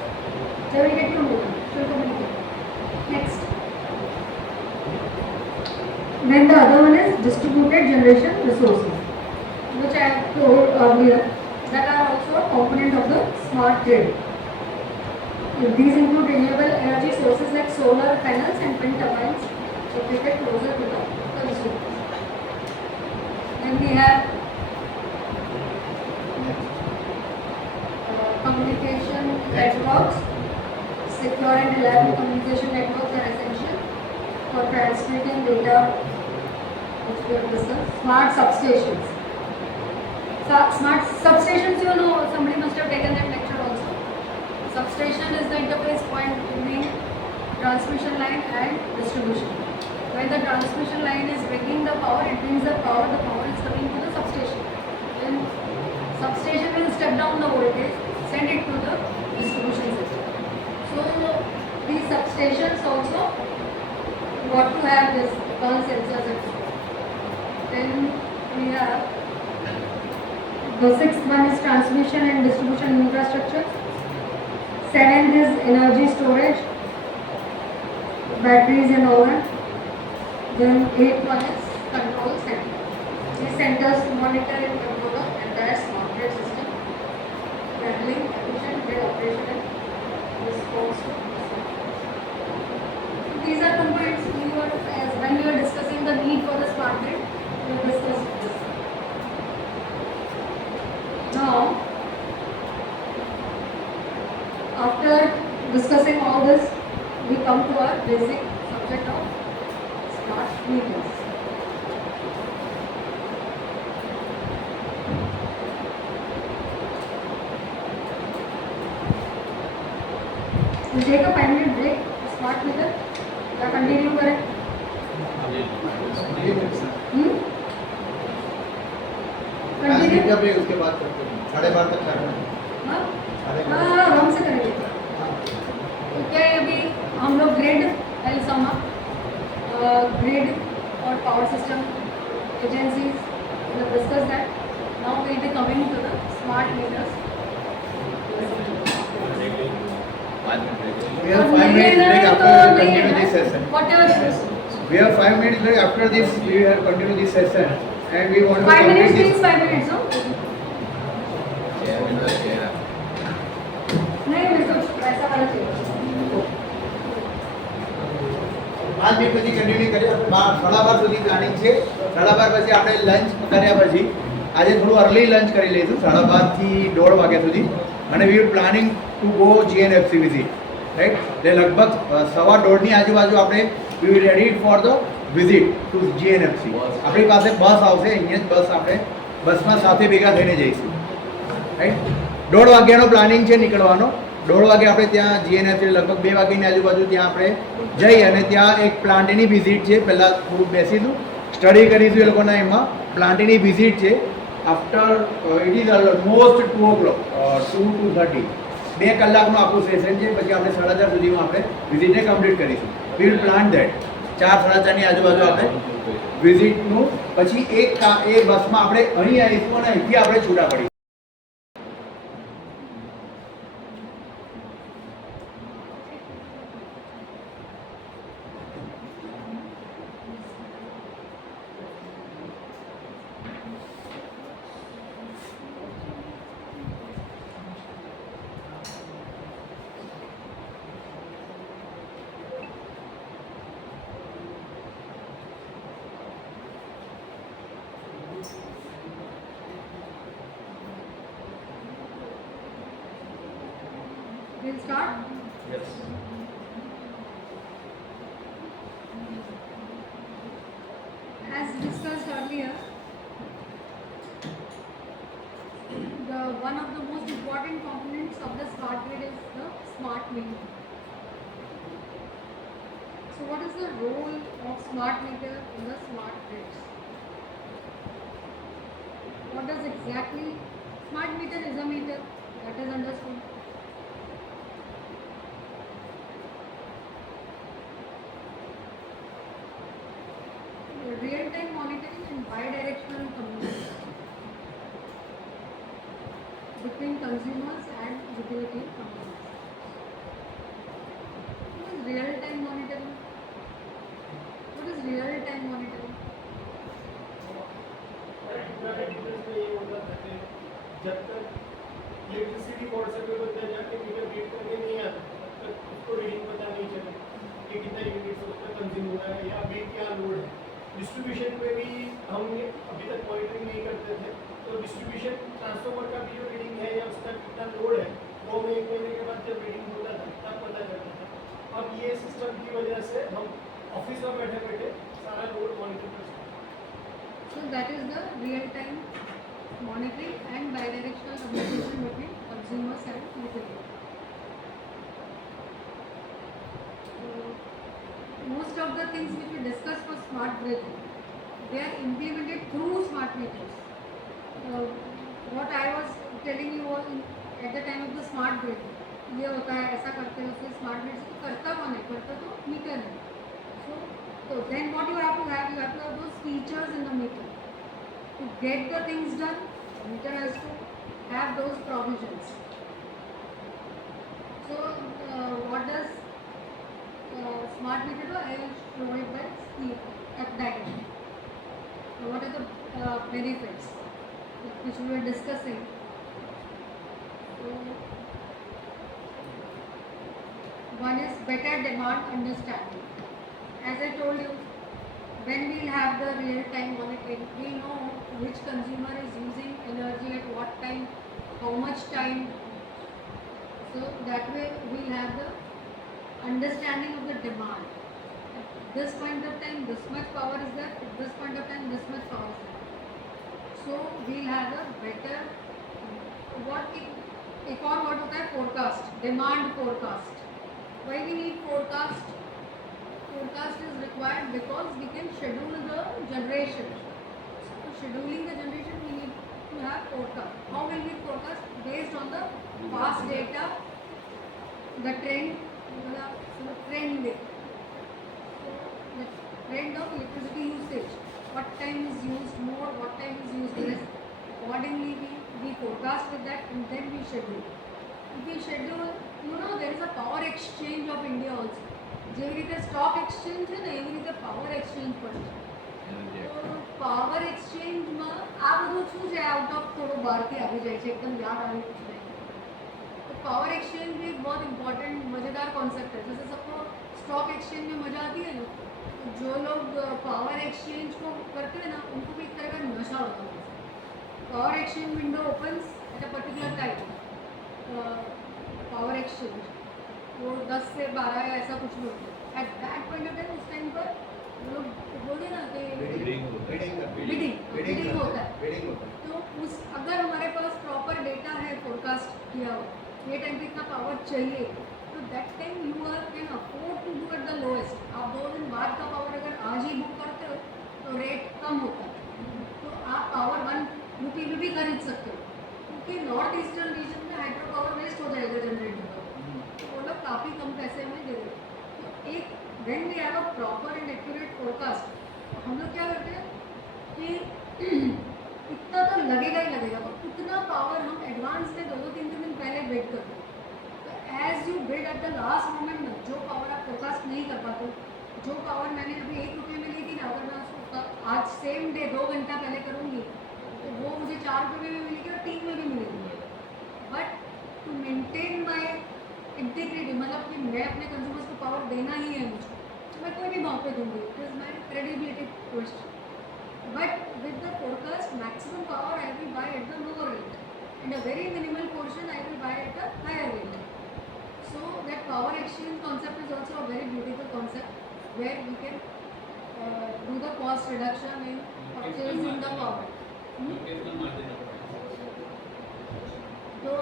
They will get to know that. Will communicate. Next. Then the other one is distributed generation resources, which I have told earlier, that are also a component of the smart grid. These include renewable energy sources like solar panels and wind turbines located closer to the consumer. Then we have communication networks. Secure and reliable communication networks are essential for transmitting data, which we have discussed. Smart substations. Smart substations, you know, somebody must have taken that lecture also. Substation is the interface point between transmission line and distribution. When the transmission line is bringing the power, it brings the power is coming to the substation. Then substation will step down the voltage, send it to the distribution system. So these substations also got to have this all sensors. Then we have the 6th one is transmission and distribution infrastructure. 7th is energy storage, batteries and all that. Then 8th one is control center. These centers monitor and control the entire smart grid system, handling efficient grid operation and response to. These are components when we were discussing the need for the smart grid, we discussed this. Now, after discussing all this, we come to our basic subject of smart meters. We'll take a 5-minute break. Smart meter. क्या continue करें? Continue उसके बाद 12:30 तक हाँ आराम से करेंगे. तो क्या है अभी हम लोग ग्रिड ग्रिड और power system agencies discuss that. Now we will be coming to the smart meters. We have 5 minutes break after continue this session. Whatever. We have 5 minutes break after this. We have continue this session, and we want to 5 minutes complete means this. 5 minutes, no? नहीं मेरे को ऐसा वाला चाहिए. 5 minute પછી continue કરીએ. આપણે 12:30 સુધી પ્લાનિંગ છે. 12:30 પછી આપણે લંચ કર્યા પછી આજે થોડું અર્લી લંચ કરી લઈશું 12:30 થી 1:30 વાગ્યા સુધી અને we are planning to go GNFC visit right એટલે લગભગ 1:15 ની આજુબાજુ આપણે we will ready for the visit to GNFC. આપણી પાસે બસ આવશે, અહીંયા જ બસ આપણે બસમાં સાથે ભેગા થઈને જઈશું રાઈટ. 1:30 વાગ્યાનો પ્લાનિંગ છે નીકળવાનો. 1:30 વાગે આપણે ત્યાં જીએનએફસી લગભગ 2 વાગ્યાની આજુબાજુ ત્યાં આપણે જઈ અને ત્યાં એક પ્લાન્ટની વિઝિટ છે. પહેલાં થોડુંક બેસીશું, સ્ટડી કરીશું એ લોકોના એમાં. પ્લાન્ટની વિઝિટ છે after it is almost 2 o'clock 2:30 2 કલાકનું આખું સેશન છે. પછી આપણે 4:30 સુધીમાં આપણે વિઝિટને કમ્પ્લીટ કરીશું. વી વિલ પ્લાન ધેટ 4-4:30 ની આજુબાજુ આપણે વિઝિટનું પછી એ બસમાં આપણે અહીં આવીશું અને અહીંથી આપણે છૂટા પડીશું. We'll start. Yes. As discussed earlier, one of the most important components of the smart grid is the smart meter. So what is the role of smart meter in the smart grids? What does exactly smart meter is? A meter, that is understood. Real-time monitoring and bi-directional communication between consumers and utility companies. What is real-time monitoring? What is real-time monitoring? ये होता था कि जब तक electricity board से कोई बंदा जाके मीटर रीड करके नहीं आता तब तक उसको रीडिंग पता नहीं चले कि कितना यूनिट उसका कंज्यूम हो रहा है या अभी क्या लोड है. डिस्ट्रीब्यूशन में भी हम अभी तक मॉनिटरिंग नहीं करते थे, तो डिस्ट्रीब्यूशन ट्रांसफार्मर का भी जो रीडिंग है या उसका कितना लोड है वो हमें 1 महीने के बाद जब रीडिंग होता था तब पता चलता था. अब ये सिस्टम की वजह से हम ऑफिस में बैठे बैठे सारा लोड मॉनिटर कर सकते हैं. So that is the real-time monitoring and bi-directional communication between consumers and utility. Most of the things which we discuss for smart grid, they are implemented through smart meters. What I was telling you was at the time of the smart grid, ये होता है ऐसा करते हैं उससे smart grid से करता कौन है? करता तो मीटर है. So then what you have to have those features in the meter. To get the things done, the meter has to have those provisions. So what does smart meter do? I will show it by diagram. So what are the benefits which we were discussing? So one is better demand understanding. As I told you, when we'll have the real-time monitoring, we know which consumer is using energy at what time, how much time. So that way we'll have the understanding of the demand. At this point of time, this much power is there. At this point of time, this much power is there. So we'll have a better एक और word होता है forecast, demand forecast. Why we need forecast? Forecast is required because we can schedule the generation. So scheduling the generation we need to have forecast. How will we forecast? Based on the past data, the trend, the trend. So the trend of electricity usage. What time is used more, what time is used less. Accordingly we forecast with that and then we schedule. If we schedule, there is a power exchange of India also. જેવી રીતે stock exchange છે ને એવી રીતે power exchange પણ છે. તો power એક્સચેન્જમાં આ બધું શું છે આઉટ ઓફ થોડું બહારથી આવી જાય છે एकदम याद आने कुछ नहीं. तो पावर एक्सचेंज भी एक बहुत इंपॉर्टेंट मज़ेदार कॉन्सेप्ट है. जैसे सबको स्टॉक एक्सचेंज में मज़ा आती है ना, तो जो लोग पावर एक्सचेंज को करते हैं ना उनको भी एक तरह का नशा होता है. power exchange window opens at a particular time. Power exchange वो 10 से 12 या ऐसा कुछ भी होता है. At that point of time उस टाइम पर वो लोग बोलते ना कि बिडिंग बिडिंग होता है. बिडिंग होता है. तो उस अगर हमारे पास प्रॉपर डेटा है फोरकास्ट किया हो ये टाइम पे इतना पावर चाहिए तो that time you are can afford to do at the lowest. आप 2 दिन बाद का पावर अगर आज ही बुक करते हो तो रेट कम होता है तो आप पावर 1 रुपये भी खरीद सकते हो क्योंकि नॉर्थ ईस्टर्न रीजन में हाइड्रो पावर वेस्ट हो जाएगा जनरेटर का तो वो लोग काफ़ी कम पैसे में दे रहे हैं. तो एक when we have a proper and accurate forecast तो हम लोग क्या करते हैं कि इतना तो लगेगा ही लगेगा तो उतना पावर हम एडवांस में 2-3 दिन पहले वेट करते हैं. तो as you bid at the last moment में जो पावर आप फोरकास्ट नहीं कर पाते जो पावर मैंने अभी 1 रुपये में ली थी ना अगर मैं उसको आज सेम डे 2 घंटा पहले करूँगी तो वो मुझे 4 रुपये में भी मिलेगी और 3 में भी मिलेगी. But to maintain my integrity मतलब कि मैं अपने कंज्यूमर्स को पावर देना ही है मुझे तो मैं कोई भी भाव पे दूंगी. It is my credibility question. But with the forecast, maximum power I will buy at the lower rate, and a very minimal portion I will buy at a higher rate. So that power exchange concept is also a very beautiful concept where we can do the cost reduction in purchasing the power. तो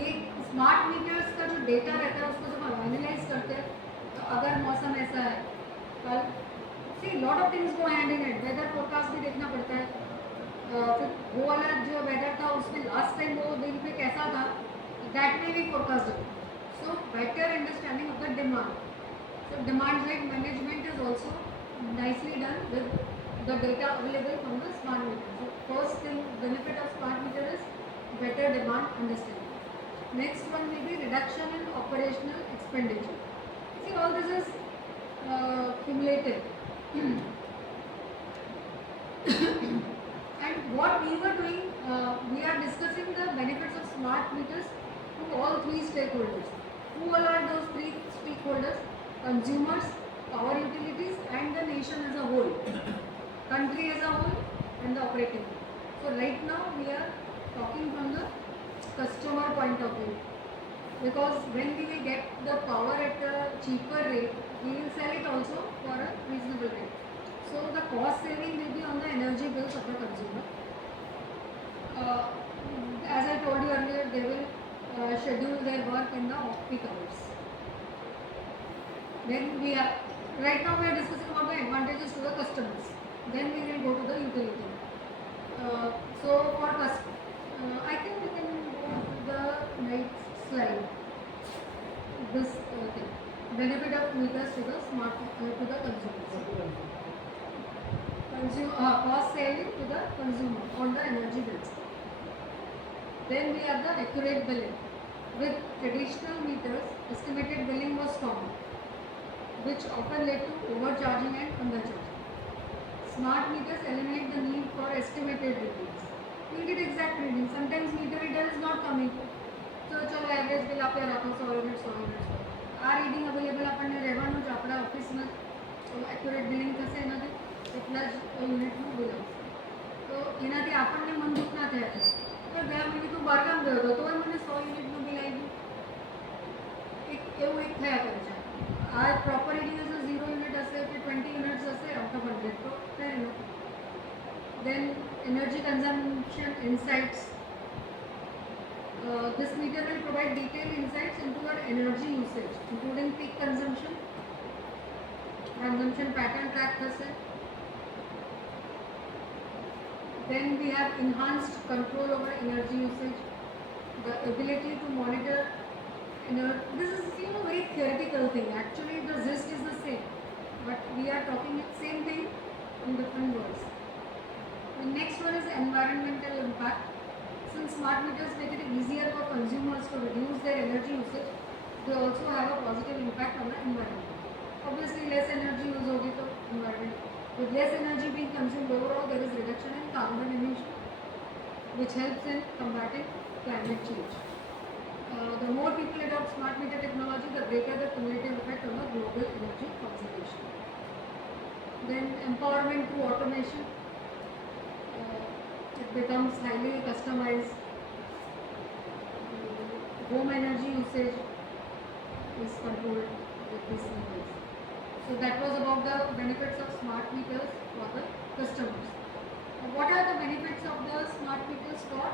ये smart meters का जो data रहता है उसको जब हम analyse करते हैं तो अगर मौसम ऐसा है कल see lot of things go hand in hand. Weather forecast भी देखना पड़ता है. फिर वो वाला जो वेदर था उसमें लास्ट टाइम वो दिन पे कैसा था दैट में भी forecast. So better understanding of the demand. So demand side management is also nicely done with the data available from the smart meter. So first thing benefit of smart meter is better demand understanding. Next one may be reduction in operational expenditure. See all this is cumulative. And what we were doing, we are discussing the benefits of smart meters to all 3 stakeholders. Who all are those 3 stakeholders? Consumers, power utilities and the nation as a whole, country as a whole and the operating. So right now we are talking from the customer point of view because when we will get the power at a cheaper rate, we will sell it also for a reasonable rate. So the cost saving will be on the energy bills of the consumer. As I told you earlier, they will schedule their work in the off-peak hours. Then we are right now we are discussing about the advantages to the customers. Then we will go to the utility. So for I think we can go to the next slide. This thing. Benefit of meters to the smart to the consumers. Cost saving to the consumer on the energy bills. Then we have the accurate billing. With traditional meters, estimated billing was common, which often led to overcharging and undercharging. Smart meters eliminate the need for estimated readings. You get exact reading. Sometimes meter reader is not coming. So चलो average bill आप રાખો 100 units આ reading available આપણને રહેવાનું છે આપણા ઓફિસમાં તો એક્યુરેટ બિલિંગ થશે એનાથી એટલા જ યુનિટનું બિલ આવશે તો એનાથી આપણને મન દુઃખ ના થયા છે તો ગયા મહિને તું બહારગામ ગયો હતો તોય મને 100 યુનિટનું બિલ આવી ગયું એવું એક થયા કરે છે. આ પ્રોપર રીડિંગ હશે 0 યુનિટ હશે કે 20 યુનિટ્સ હશે આઉટ ઓફ 100 તો ફેર enough. Then energy consumption insights. This meter will provide detailed insights into your energy usage, including peak consumption pattern track thase. Then we have enhanced control over energy usage, the ability to monitor. This is very theoretical thing. Actually, the gist is the same, but we are talking same thing in different words. The next one is environmental impact. Since smart meters make it easier for consumers to reduce their energy usage, they also have a positive impact on the environment. Obviously, less energy use hogi to environment. With less energy being consumed overall, there is reduction in carbon emission, which helps in combating climate change. The more people adopt smart meter technology, the greater the cumulative effect on the global energy conservation. Then empowerment through automation. it becomes highly customized. Home energy usage is controlled with these meters. So that was about the benefits of smart meters for the customers. What are the benefits of the smart meters for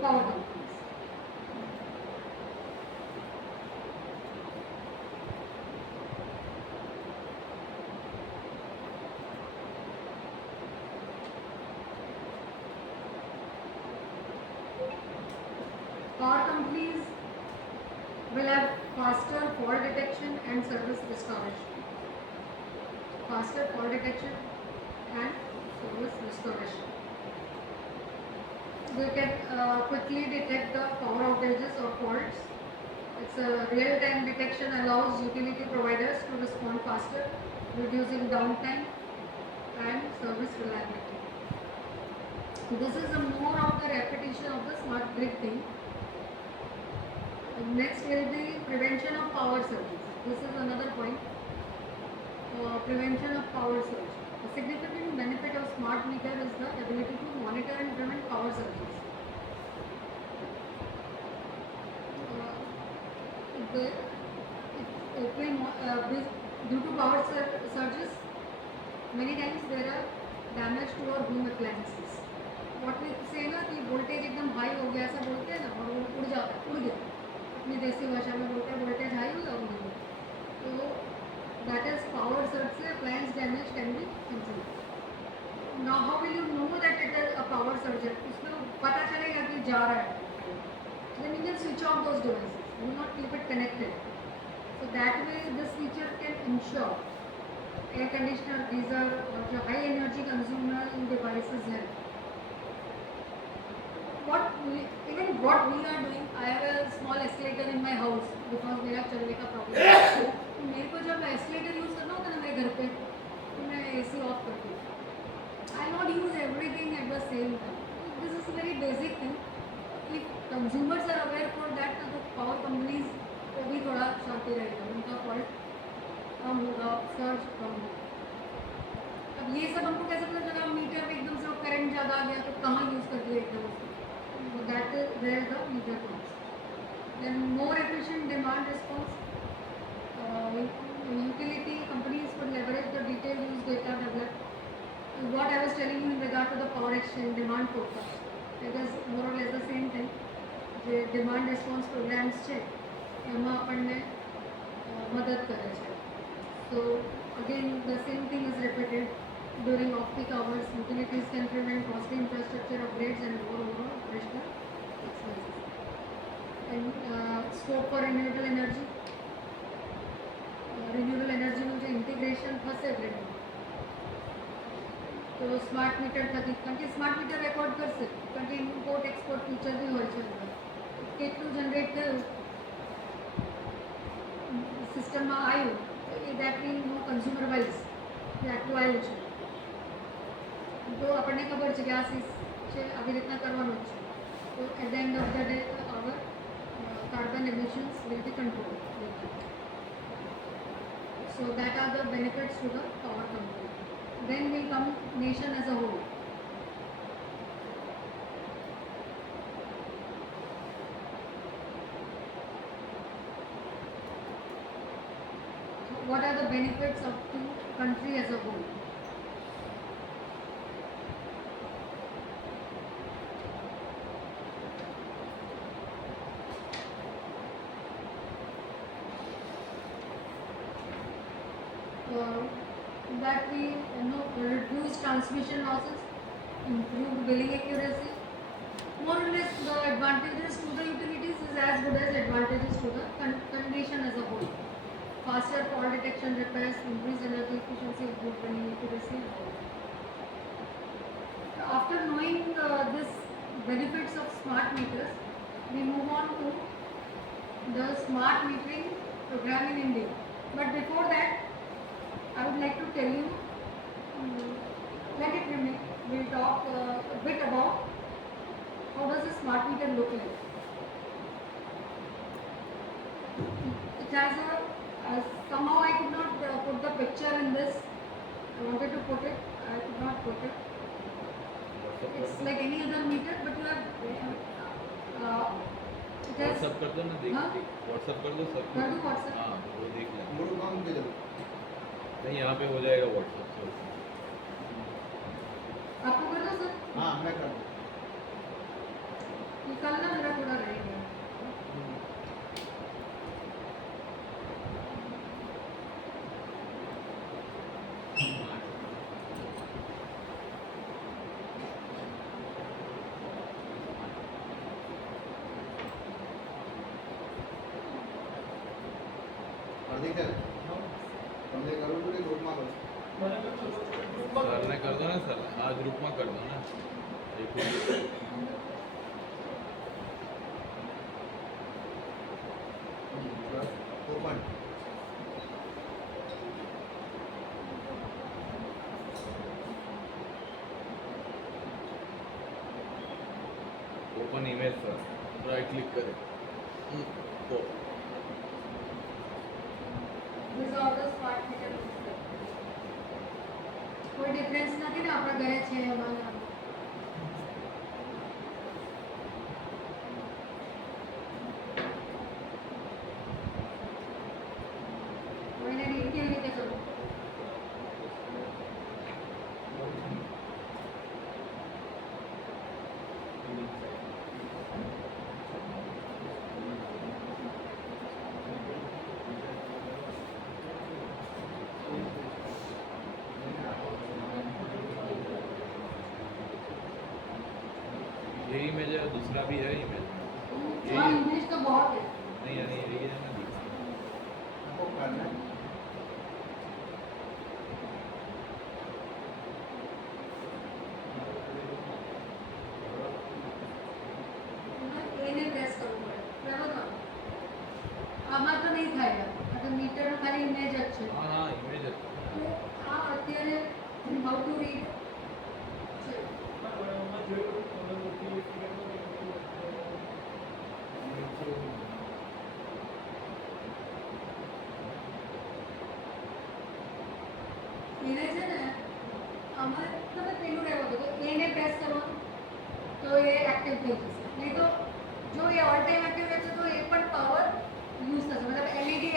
power companies? Power companies will have faster fault detection and service restoration. Faster fault detection and service restoration. We can quickly detect the power outages or faults. It's a real-time detection allows utility providers to respond faster, reducing downtime and service reliability. This is a more of the repetition of the smart grid thing. Next will be prevention of power surges. This is another point. Prevention of power surge. A significant benefit of smart meter is the ability to monitor and prevent power surges. It will due to power surges, many times there are damage to our home appliances. What we say ना कि voltage एकदम high हो गया ऐसा बोलते हैं ना और वो उड़ जाता है, उड़ गया. अपनी देसी भाषा में बोलते हैं voltage high हो गया उड़ गया. तो that is power surge से appliance damage can be controlled. Now how will you know that it is a power surge? उसमें पता चलेगा कि जा रहा है. Then you can switch off those devices. You will not keep it connected. So that way this feature can ensure air conditioner, geyser और जो high energy consuming devices हैं. Even what we are doing, I have a small escalator in my house because मेरा चलने का problem है. तो मेरे को जब escalator use करना होता है ना मेरे घर पे, तो मैं AC off करती हूँ. I not use everything at the same time. This is a very basic thing. If consumers are aware for that, तो power companies को भी थोड़ा शांति रहेगा, उनका fault कम होगा, surge कम होगा. अब ये सब हमको कैसे पता चला मीटर में एकदम से करंट ज़्यादा आ गया तो कहाँ यूज़ कर दिया एकदम से. So that is where the meter comes. Then more efficient demand response. Utility companies would leverage the detailed use data developed. What I was telling you in regard to the power exchange demand forecast. It is more or less the same thing. જે demand response programs છે એમાં આપણને મદદ કરે છે. So again the same thing is repeated. During off-peak hours, utilities can prevent costly infrastructure upgrades and lower overall operational expenses. And scope for renewable energy. Renewable energy નું જે integration થશે ગ્રીડમાં તો સ્માર્ટ મીટર થકી કારણ કે smart meter record કરશે કારણ કે ઇમ્પોર્ટ એક્સપોર્ટ ફીચર બી હોય છે અંદર કેટલું જનરેટ થયું સિસ્ટમમાં આવ્યું એ that mean no consumer wise આટલું આવ્યું છે તો આપણને ખબર છે કે આ છે આવી રીતના કરવાનું જ છે તો at the end of the day our carbon emissions will be control. So that are the benefits to the power company. Then will come nation as a whole. What are the benefits of the country as a whole? That we reduce transmission losses, improve billing accuracy. More or less, the advantages to the utilities is as good as advantages to the condition as a whole. Faster fault detection, repairs, increased energy efficiency, improved billing accuracy. After knowing this benefits of smart meters, we move on to the smart metering program in India. But before that, I would like to tell you, let it remain. We'll talk a bit about how does a smart meter look like. It has somehow I could not put the picture in this. I wanted to put it, I could not put it. It's like any other meter, but you have it has WhatsApp कर दो ना, देख हाँ? WhatsApp कर दो सब कर दूँ WhatsApp? हाँ वो देख लेंगे। મૂળ કામ કે જવું नहीं यहाँ पे हो जाएगा व्हाट्सअप से। आपको कर दो सर? હા મેં કરું ये कल ना मेरा थोड़ा रह गया। અડધી કરે તમને કરવું પડે ગ્રુપમાં કરો सर ने कर दो ना सर, हाँ ग्रुप में कर दो ना एक open open image sir, right click करें तो These are the smart meter. કોઈ ડિફરન્સ નથી ને આપણા ઘરે છે એમાં. કોઈને રીડ કેવી રીતે કરું? ये इमेज है, दूसरा भी है इमेज। हाँ इंग्लिश तो बहुत है. नहीं यानी ये है ना दिखा। આપો કાઢને એને પ્રેસ કરવું પડે બરાબર. આમાં તો નહીં થાય આ તો મીટરનો ખાલી ઇમેજ જ છે. हाँ हाँ इमेज है। તો આ અત્યારે હાઉ ટુ રીડ છે. આમાં જોયું તમે મોટી ફિગરમાં એને છે ને આમાં તમે પેલું રહેવું હતું કે એને પ્રેસ કરવાનું તો એ એક્ટિવ થઈ જશે. નહીં તો જો એ ઓલ ટાઈમ એક્ટિવ રહેશે તો એ પણ પાવર યુઝ થશે. મતલબ એલઈડી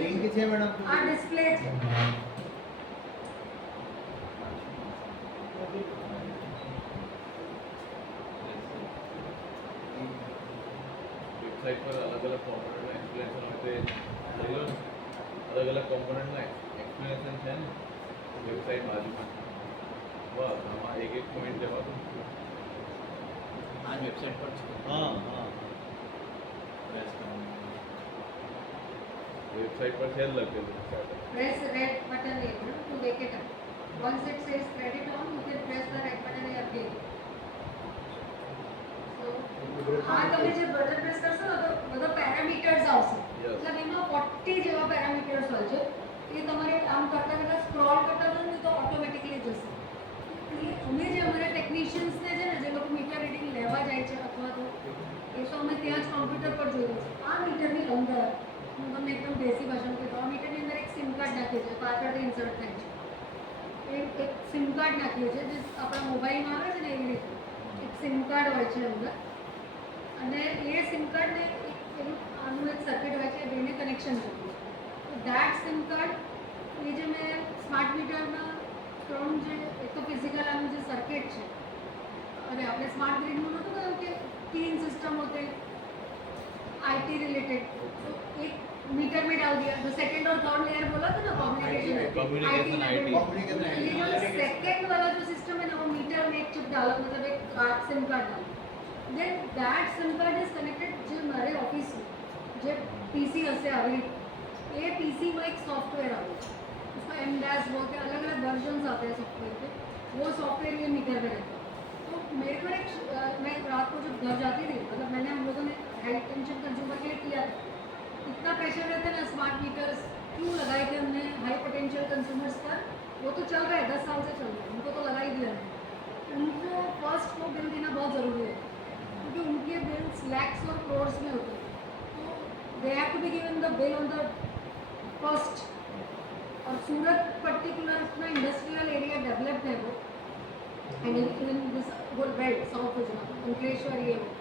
લિંક છે મેડમ આ ડિસ્પ્લે છે. वेबसाइट पर अलग अलग कॉम्पोनेंट एक्सप्लेनेशन होते अलग अलग कॉम्पोनेंट में एक्सप्लेनेशन है ना वेबसाइट बाजू में बस हमारा एक एक पॉइंट जवाब આ વેબસાઇટ પર છે. हाँ हाँ પ્રેસ કરવાનું. वेबसाइट पर सेल लग गए Press red button here to wake it up. Once it says credit on, you can press the red button again. So, આ તમે જે બટન પ્રેસ કરશો ને તો બધા પેરામીટર્સ આવશે. Yes. એટલે એમાં 40 જેવા પેરામીટર્સ હોય છે. એ તમારે આમ કરતા કરતા સ્ક્રોલ કરતા જાઓ ને તો ઓટોમેટિકલી જશે. એટલે અમે જે અમારા ટેકનિશિયન્સને છે ને જે લોકો મીટર રીડિંગ લેવા જાય છે અથવા તો એ તો અમે ત્યાં જ કોમ્પ્યુટર પર જોઈએ છે. આ મીટરની અંદર હું તમને એકદમ બેસી ભાષામાં કહેતો આ મીટરની અંદર એક સિમ કાર્ડ નાખીએ છીએ પાછળથી ઇન્સર્ટ થાય છે. એક સિમ કાર્ડ નાખીએ છીએ જે આપણા મોબાઈલમાં આવે છે ને એવી રીતે એક સિમ કાર્ડ હોય છે અંદર અને એ સિમ કાર્ડને એનું આનું એક સર્કિટ હોય છે બેને કનેક્શન કરવું તો દેટ સિમ કાર્ડ એ જે મેં સ્માર્ટ મીટરના ત્રણ જે એક તો ફિઝિકલ આનું જે સર્કિટ છે અને આપણે સ્માર્ટ ગ્રીડનું નહોતું કહ્યું કે 3 सिस्टम होते हैं आईटी रिलेटेड तो एक मीटर में डाल दिया जो सेकंड और थर्ड लेयर बोला था ना communication Communication IT. Communication IT. ये जो सेकंड वाला जो सिस्टम है ना वो मीटर में एक चिप डाला मतलब एक कार्ड सिम कार्ड डाला then that sim card is connected जो हमारे ऑफिस में जो पीसी हसे आवे ये पीसी में एक सॉफ्टवेयर आवे उसको एमडैश बोलते हैं अलग अलग वर्जन्स आते हैं सॉफ्टवेयर के वो सॉफ्टवेयर ये मीटर में रहता है तो मेरे को एक मैं रात को जब घर जाती थी मतलब मैंने हम लोगों ने हाई टेंशन कंज्यूमर के लिए किया था इतना प्रेशर रहता है ना स्मार्ट मीटर्स क्यों लगाए थे हमने हाई पोटेंशियल कंज्यूमर्स पर वो तो चल रहा है 10 साल से चल रहा है उनको तो लगा ही दिया है उनको फर्स्ट को बिल देना बहुत ज़रूरी है क्योंकि उनके बिल्स लैक्स और क्रोर्स में होते हैं तो they have to be given the bill on the first और सूरत पर्टिकुलर इतना इंडस्ट्रियल एरिया डेवलप्ड है वो and even this whole belt south Gujarat Ankleshwar ये वो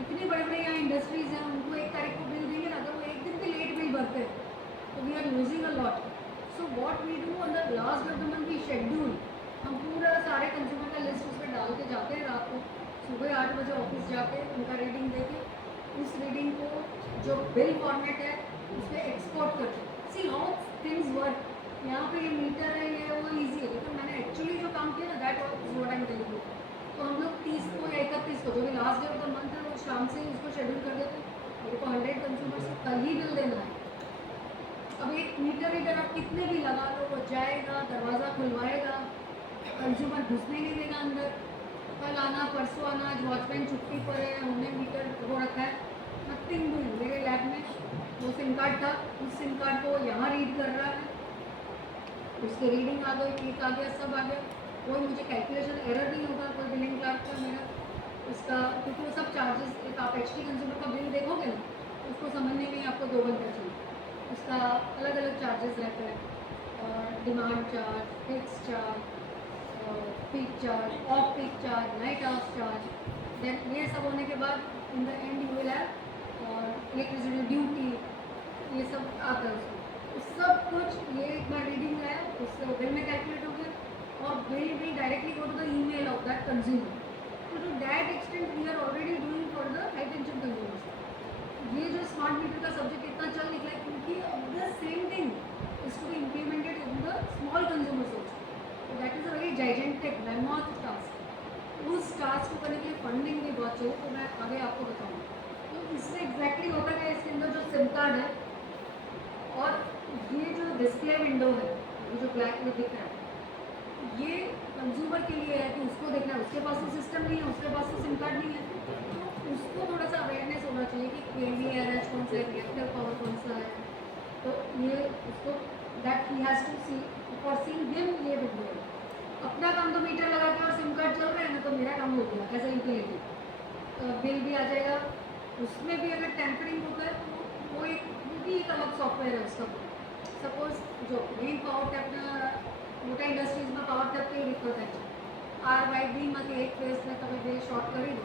इतनी बड़े बड़े यहाँ इंडस्ट्रीज हैं उनको 1 तारीख को बिल देंगे ना तो वो एक दिन के लेट बिल भरते हैं तो we are losing a lot so what we do on the last of the month we schedule हम पूरा सारे कंज्यूमर का लिस्ट उस पर डाल के जाते हैं रात को सुबह 8 बजे ऑफिस जाके उनका रीडिंग देके उस रीडिंग को जो बिल फॉर्मेट है उस पर एक्सपोर्ट करते सी हाउ थिंग्स वर्क यहाँ पे ये मीटर है ये वो इजी है लेकिन मैंने एक्चुअली जो काम किया ना that was what I am telling you तो हम लोग 30 को या 31 को जो भी last day of the month है वो शाम से ही उसको शेड्यूल कर देते हैं मेरे को 100 कंज्यूमर से कल ही बिल देना है अब एक मीटर रीडर आप कितने भी लगा लो वो जाएगा दरवाज़ा खुलवाएगा कंज्यूमर घुसने नहीं देगा अंदर कल आना परसों आना आज वॉचमैन छुट्टी पर है हमने मीटर वो रखा है नथिंग डूइंग मेरे लैब में वो सिम कार्ड था उस सिम कार्ड को यहाँ रीड कर रहा है उसकी रीडिंग आ गई क्लिक आ गया सब आ गया कोई मुझे कैलकुलेशन एरर नहीं होगा कोई बिलिंग क्लार्क का मेरा उसका क्योंकि वो सब चार्जेस एक आप एचटी कंज्यूमर का बिल देखोगे ना तो उसको समझने में ही आपको 2 घंटा चाहिए उसका अलग अलग चार्जेस रहते हैं और demand charge fix charge peak charge off peak charge night hours charge then ये सब होने के बाद in the end you will have electricity duty ये सब आता है उसमें सब कुछ ये एक बार रीडिंग आया उससे बिल में कैलकुलेट हो गया और bill will directly go to the email of that consumer तो to that extent we are already doing for the high tension consumers ये जो स्मार्ट मीटर का सब्जेक्ट इतना चल निकला है क्योंकि अब the same thing is to be implemented in the small consumers also that is a very gigantic mammoth task उस टास्क को करने के लिए फंडिंग भी बहुत चाहिए तो मैं आगे आपको बताऊँगा तो इससे एग्जैक्टली होता है इसके अंदर जो सिम कार्ड है और ये जो डिस्प्ले विंडो है ये जो ब्लैक में दिख रहा है ये कंज्यूमर के लिए है कि उसको देखना है उसके पास तो सिस्टम नहीं है उसके पास तो सिम कार्ड नहीं है तो उसको थोड़ा सा अवेयरनेस होना चाहिए कि KVRH कौन सा है रिएक्टर पावर कौन सा है तो ये उसको that he has to see for seeing him ये विंडो है अपना काम तो मीटर लगा के और सिम कार्ड चल रहा है ना तो मेरा काम हो गया एज ए यूटिलिटी बिल भी आ जाएगा उसमें भी अगर टेम्परिंग होता है तो वो भी एक अलग सॉफ्टवेयर है उसका सपोज जो मेन पावर टैप मोटा इंडस्ट्रीजમાં પાવર ટેપ કેવી રીતે થાય છે RYB માંથી એક ફેઝને તમે બે શોર્ટ કરી દો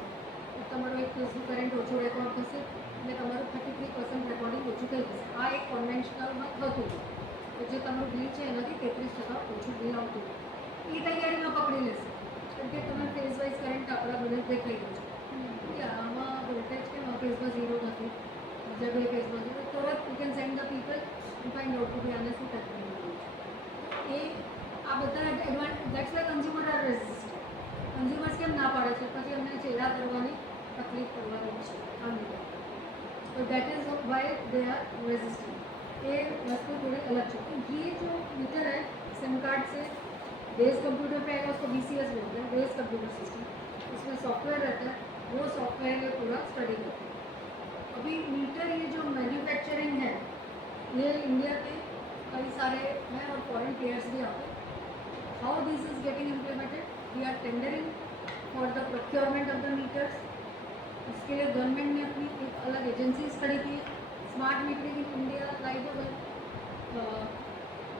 તો તમારો એક ફેઝનું કરંટ ઓછું રેકોર્ડ થશે અને તમારું 33% રેકોર્ડિંગ ઓછું થઈ જશે આ એક કન્વેન્શનલમાં થતું તો જે તમારું બિલ છે એનાથી 33% ઓછું બિલ આવતું એ તૈયારીમાં પકડી લેશે કેમ કે તમે ફેઝ વાઇઝ કરંટ આપણા બધે દેખાઈ ગયો છે કે આમાં વોલ્ટેજ કે ફેઝમાં 0 નથી બીજા બે ફેઝમાં 0 તરત you can send the people to find out કે આને શું ટેકનિક એ આ બધા that's why consumer are resist consumers કેમ ના પાડે છે પછી અમને ચેડા કરવાની તકલીફ પડવાની છે આ મીટર તો that is why they are resistant ये वस्तु थोड़ी अलग है तो ये जो मीटर है सिम कार्ड से बेस कंप्यूटर पे आएगा उसको BCS बोलते हैं बेस कंप्यूटर सिस्टम उसमें सॉफ्टवेयर रहता है वो सॉफ्टवेयर ये पूरा स्टडी करते हैं अभी मीटर ये जो मैन्युफैक्चरिंग है ये इंडिया के कई सारे हैं और फॉरेन प्लेयर्स भी आते हैं how this is getting implemented we are tendering for the procurement of the meters इसके लिए गवर्नमेंट ने अपनी एक अलग एजेंसीज खड़ी की है smart metering in India like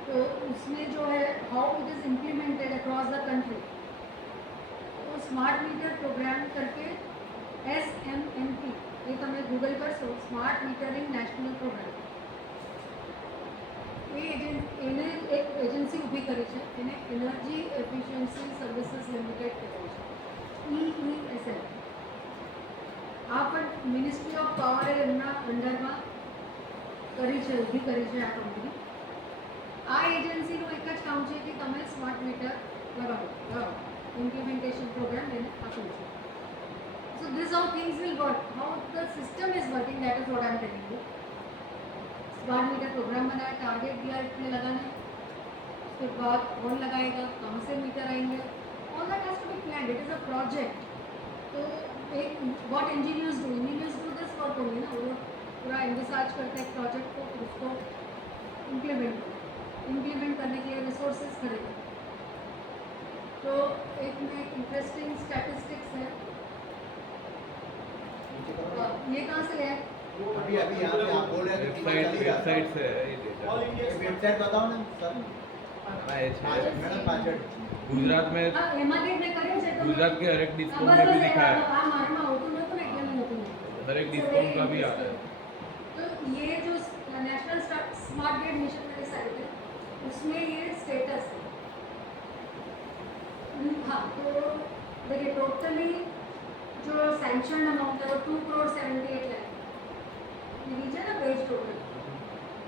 तो उसमें जो है how it is implemented across the country तो स्मार्ट मीटर प्रोग्राम करके SMNP ये તમે ગૂગલ કરશો સ્માર્ટ મીટરિંગ નેશનલ પ્રોગ્રામ એને એક એજન્સી ઊભી કરી છે એને એનર્જી એફિશિયન્સી સર્વિસીસ લિમિટેડ કહેવાય છે EESL આ પણ મિનિસ્ટ્રી ઓફ પાવરે એમના અંડરમાં કરી છે ઊભી કરી છે આ કંપની આ એજન્સીનું એક જ કામ છે કે તમે સ્માર્ટ મીટર લગાવો ઇમ્પ્લિમેન્ટેશન પ્રોગ્રામ એને આપ્યું છે So this is how things will work. How the system is working, that is what I am telling you. Smart meter programme बनाया टारगेट दिया इतने लगाने उसके बाद कौन लगाएगा कहाँ से मीटर आएंगे all that has to be planned it is a project तो एक what engineers do this work होंगे ना वो पूरा एनविसाज करते हैं प्रोजेक्ट को फिर उसको इम्प्लीमेंट करने के लिए रिसोर्सेज खरीदे तो एक में इंटरेस्टिंग स्टैटिस्टिक्स है ये कहाँ से है अभी यहाँ पे आप बोल रहे हैं कि वेबसाइट से है ये डेटा ऑल इंडिया वेबसाइट बताओ ना सर हाँ, ये छः। मैडम पाछળ गुजरात में હા એમાંથી જ મેં કર્યું છે તો गुजरात के हर एक डिस्को બસ में भी બસ दिखा है, આ મારામાં આવતું નહોતું ને એટલે મેં નહોતું हर एक So, डिस्को very का भी आ रहा है। interesting. तो ये जो नेशनल स्मार्ट ग्रिड मिशन मेरे साइड है उसमें ये स्टेटस है। हाँ तो देखिए टोटली जो सैंक्शन अमाउंट है वो 2,78 लाख नीचे ना पेज टोटल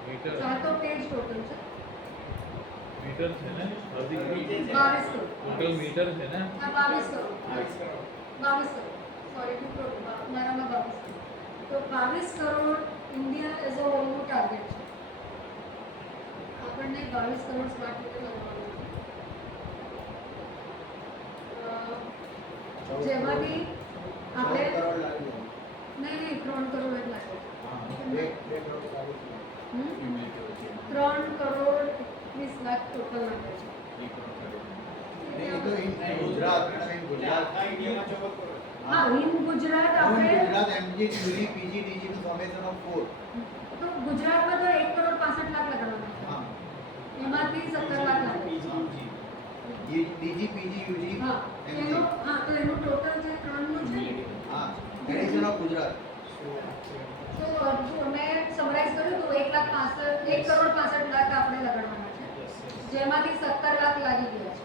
मीटर 4 तो पेज टोटल है मीटर है ना, अभी 22 करोड़ टोटल मीटर है ना। हाँ 22 करोड़ 22 करोड़ सॉरी 2 करोड़ हमारा में 22 करोड़ तो 22 crore India as a whole નું ટાર્ગેટ છે આપણને 22 કરોડ સ્માર્ટ મીટર લગાવવાનું છે જેમાંથી આપણે 14 કરોડ લાગી જાય. નહીં નહીં 3 કરોડ જ લાગે હા, બે કરોડ લાગી જાય. 3 કરોડ 21 લાખ ટોટલ લાગે છે એ તો ગુજરાત મેડમ ગુજરાત આખા ઇન્ડિયામાં 14 કરોડ. હા ઇન ગુજરાત આપણે Gujarat MG UG PG DG નું સમેશન ઓફ 4. તો ગુજરાતમાં તો 1 કરોડ 65 લાખ લગાવવાના છે હા એમાંથી 17 લાખ લાગે છે ડીજી પીજી યુજી હા એમજી એનો હા તો એનું ટોટલ જે 3 નું છે હા એડિશન ઓફ ગુજરાત તો મેં સમરાઇઝ કર્યું તો 1 કરોડ 65 લાખ આપણે લગાડવાના છે જેમાંથી 17 લાખ લાગી ગયા છે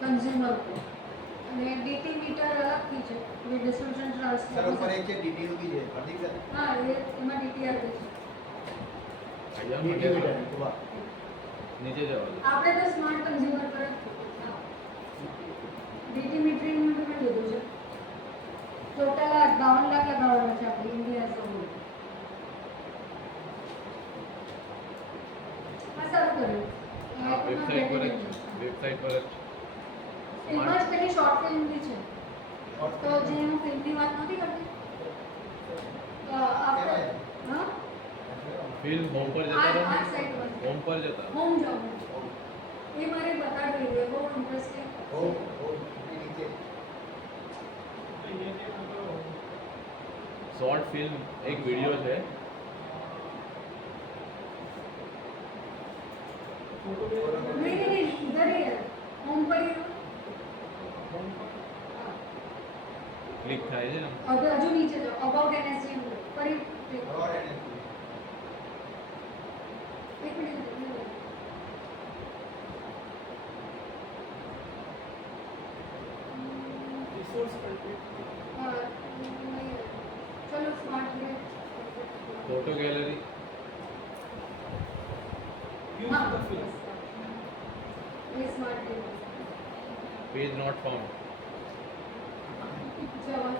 કન્ઝ્યુમર ઉપર અને ડીટી મીટર અલગથી છે જે ડિસ્ટ્રીબ્યુશન સર ઉપર ટ્રાન્સફર એક છે ડીટી નું બી છે હાર્દિક સર હા એમાં ડીટીઆર છે आइडिया ડીટી मीटर મીટર વાહ नीचे जाओ। આપણે તો સ્માર્ટ કન્ઝ્યુમર પર ડીટી મીટરિંગનું મેં લીધું છે ટોટલ 52 લાખ લગાવવાના છે આપણે ઇન્ડિયા સમૂહ હા સારું કર્યું वेबसाइट पर એમાં જ પેલી શોર્ટ ફિલ્મ બી છે તો જે હું ફિલ્મની વાત નથી કરતી આપણે હા फिल्म होम पर આ जाता આ रहो, સાઈડ પર होम पर जाता હોમ જોબ એ મારે બતાડવી છે બહુ ઇન્ટરેસ્ટિંગ ઓ નીચે शॉर्ट फिल्म एक वीडियो है नहीं नहीं नहीं इधर ही है होम पर ही क्लिक થાય છે ને अब हजू नीचे जाओ अबाउट एनएसजी पर ही રોડ એનએસપી एक मिनट રિસોર્સ કલ્ટિવેટ हाँ नहीं है। चलो smart grid photo gallery use हाँ द फिल्म ये smart grid page not found चलो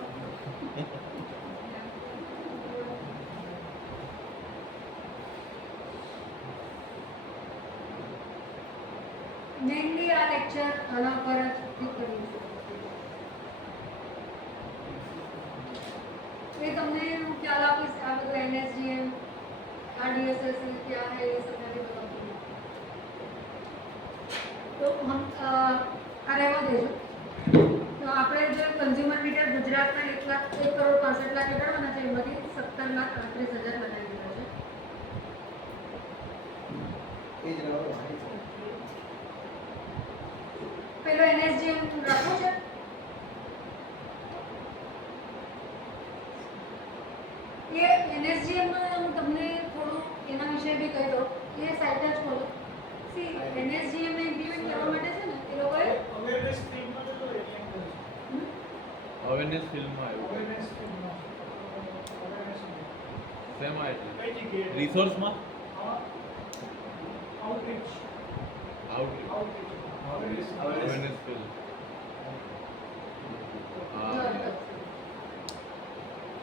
मेनली આ લેક્ચર આના પર જ કર્યું છે ये તમને હું ખ્યાલ આપીશ આ બધું एनएसजीएम आरडीएसएस क्या है ये सब मैंने बताऊंगी तो हम આ રહેવા દેજો તો આપણે જે કન્ઝ્યુમર મીટર ગુજરાતના 1 કરોડ 65 લાખ લગાડવાના છે એમાંથી 17,38,000 લગાવી દીધા છે એ જ રહો પેલો એનએસજીએમ રાખો છે એ એનએસજીએમ હું તમને થોડું એના વિશે બી કહી દઉં એ સાઇટ જ ખોલો સી એનએસજીએમ ને ઇમ્પ્લિમેન્ટ કરવા માટે છે ને એ લોકોએ અવેરનેસ ફિલ્મમાં તો એટલે અવેરનેસ ફિલ્મમાં આવ્યું અવેરનેસ ફિલ્મમાં અવેરનેસ શેમાં એટલે કઈ જગ્યાએ રિસોર્સમાં outreach outreach outreach awareness awareness film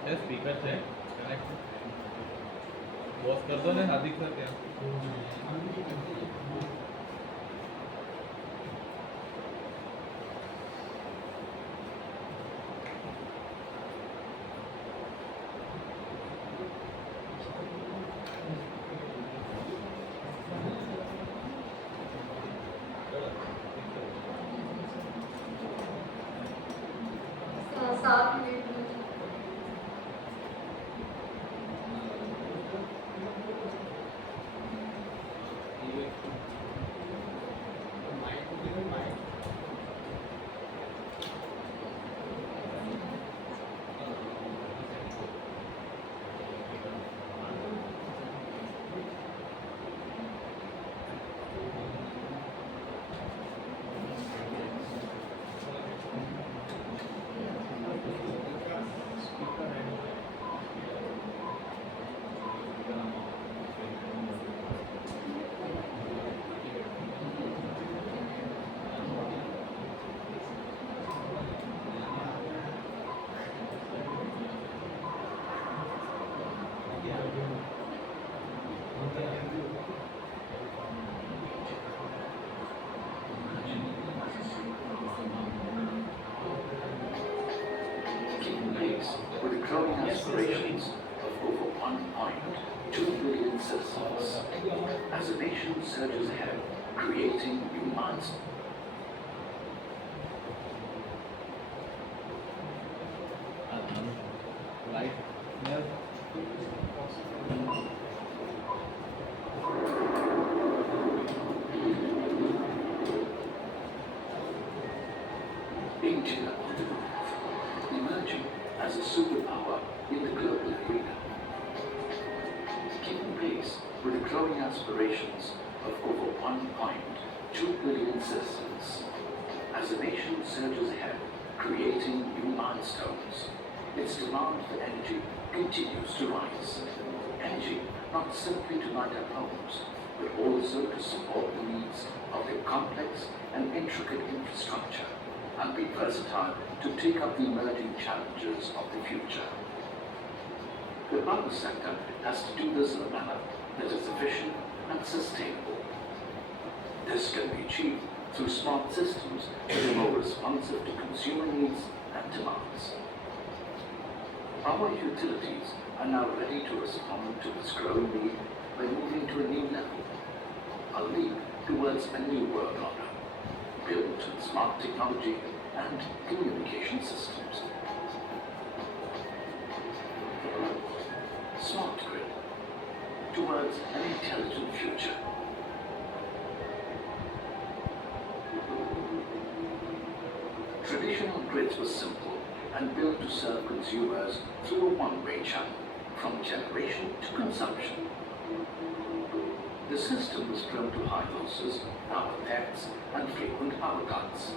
એ સ્પીકર છે કનેક્ટ બોસ કર દો ને હાર્દિક સર ત્યાં सात मिनट में as the nation surges ahead, creating new milestones. Right. India on the move, emerging as a superpower in the global arena. Keeping pace with the growing aspirations of over 1.2 billion citizens. As the nation surges ahead, creating new milestones, its demand for energy continues to rise. Energy not simply to light up homes, but also to support the needs of the complex and intricate infrastructure and be versatile to take up the emerging challenges of the future. The power sector has to do this in a manner that is efficient and sustainable. This can be achieved through smart systems that are more responsive to consumer needs and demands. Our utilities are now ready to respond to this growing need by moving to a new level, a leap towards a new world order, built on smart technology and communication systems. Smart grid, towards an intelligent future. Traditional grids were simple and built to serve consumers through a one-way channel, from generation to consumption. The system was prone to high losses, power thefts, and frequent power cuts.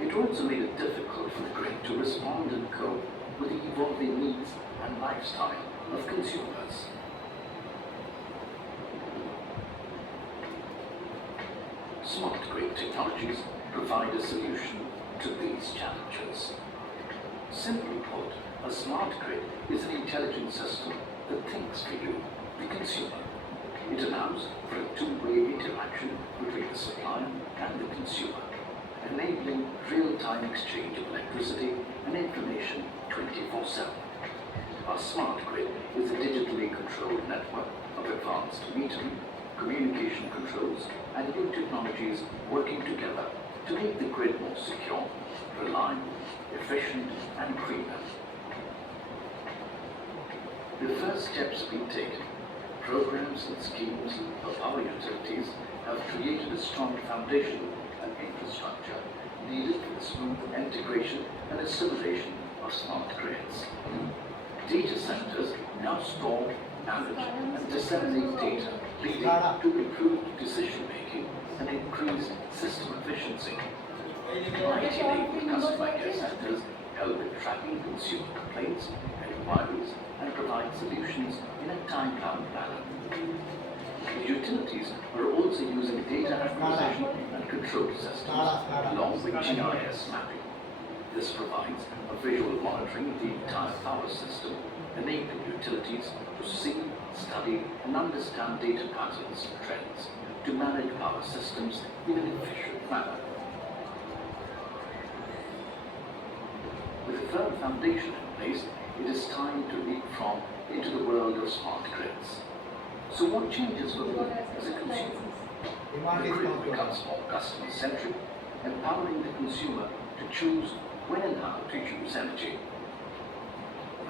It also made it difficult for the grid to respond and cope with the evolving needs and lifestyle of consumers. Smart grid technologies provide a solution to these challenges. Simply put, a smart grid is an intelligent system that thinks for you, the consumer. It allows for a two-way interaction between the supplier and the consumer, enabling real-time exchange of electricity and information 24/7. Our smart grid is a digitally controlled network of advanced metering, communication controls, and new technologies working together to make the grid more secure, reliable, efficient, and greener. The first steps have been taken. Programs and schemes of our utilities have created a strong foundation and infrastructure needed for the smooth integration and assimilation of smart grids. Data centers now store, manage, and disseminate data, leading to improved decision-making and increased system efficiency. IT-enabled customer care centers help in tracking consumer complaints and inquiries and provide solutions in a time-bound manner. The utilities are also using data acquisition and control systems along with GIS mapping. This provides a visual monitoring of the entire power system, enabling utilities to see, study, and understand data patterns and trends to manage power systems in an efficient manner. With a firm foundation in place, it is time to leapfrog into the world of smart grids. So what changes for me as a consumer? The grid becomes more customer-centric, empowering the consumer to choose when and how to use energy.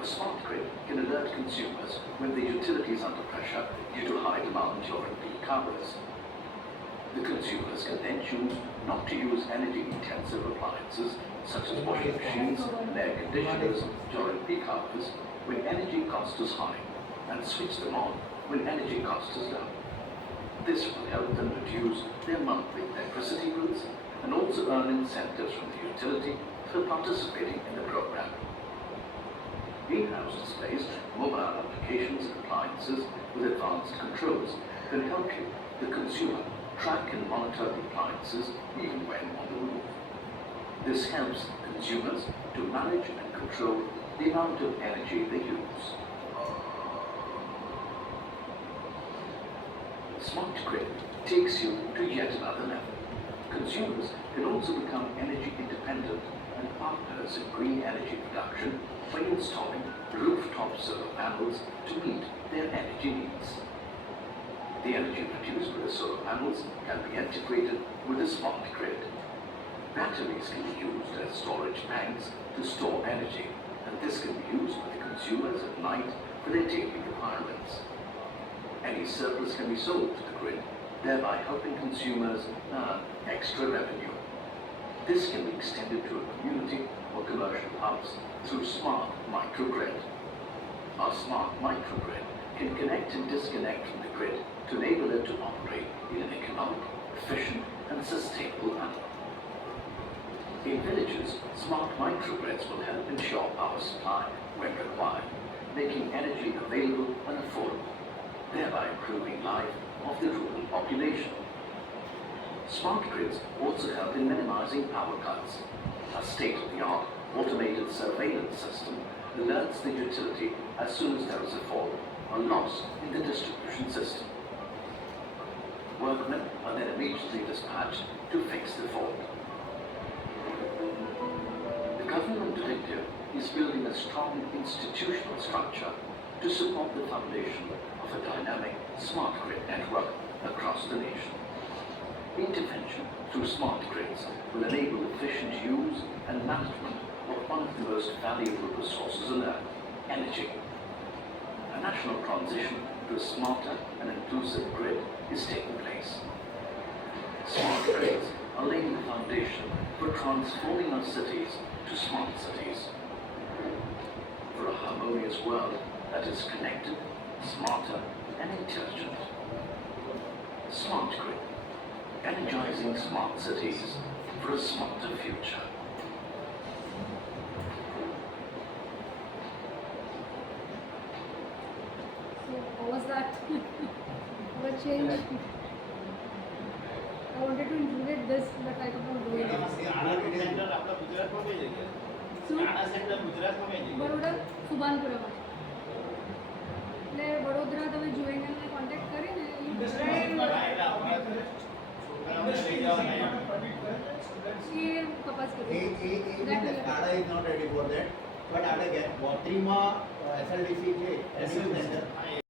A smart grid can alert consumers when the utility is under pressure due to high demand during peak hours. The consumers can then choose not to use energy-intensive appliances such as washing machines and air conditioners during peak hours when energy cost is high, and switch them on when energy cost is low. This will help them reduce their monthly electricity bills and also earn incentives from the utility for participating in the program. In-house displays, mobile applications and appliances with advanced controls can help you, the consumer, track and monitor the appliances even when on the move. This helps consumers to manage and control the amount of energy they use. Smart grid takes you to yet another level. Consumers can also become energy independent and partners in green energy production by installing rooftop solar panels to meet their energy needs. The energy produced by the solar panels can be integrated with a smart grid. Batteries can be used as storage tanks to store energy, and this can be used by the consumers at night for their daily requirements. Any surplus can be sold to the grid, thereby helping consumers earn extra revenue. This can be extended to a community or commercial hubs through smart microgrid. Our smart microgrid can connect and disconnect from the grid to enable it to operate in an economic, efficient and sustainable manner. In villages, smart microgrids will help ensure power supply when required, making energy available and affordable, thereby improving life of the rural population. Smart grids also help in minimizing power cuts. A state-of-the-art automated surveillance system alerts the utility as soon as there is a fall or loss in the distribution system. Workmen are then immediately dispatched to fix the fault. The government directive is building a strong institutional structure to support the foundation of a dynamic smart grid network across the nation. Intervention through smart grids will enable efficient use and management of one of the most valuable resources on earth, energy. A national transition to a smarter and inclusive grid is taking place. Smart grids are laying the foundation for transforming our cities to smart cities. For a harmonious world that is connected, smarter and intelligent. Smart grid, energizing smart cities for a smarter future. So how was that? What change? I wanted to include this, but I could not do it. Baroda સુબાનપુરામાં એટલે વડોદરા તમે જોઈને એમને contact કરીને એ કપાસ કરી Tata is not ready for that, but આપણે ગોત્રીમાં SLDC છે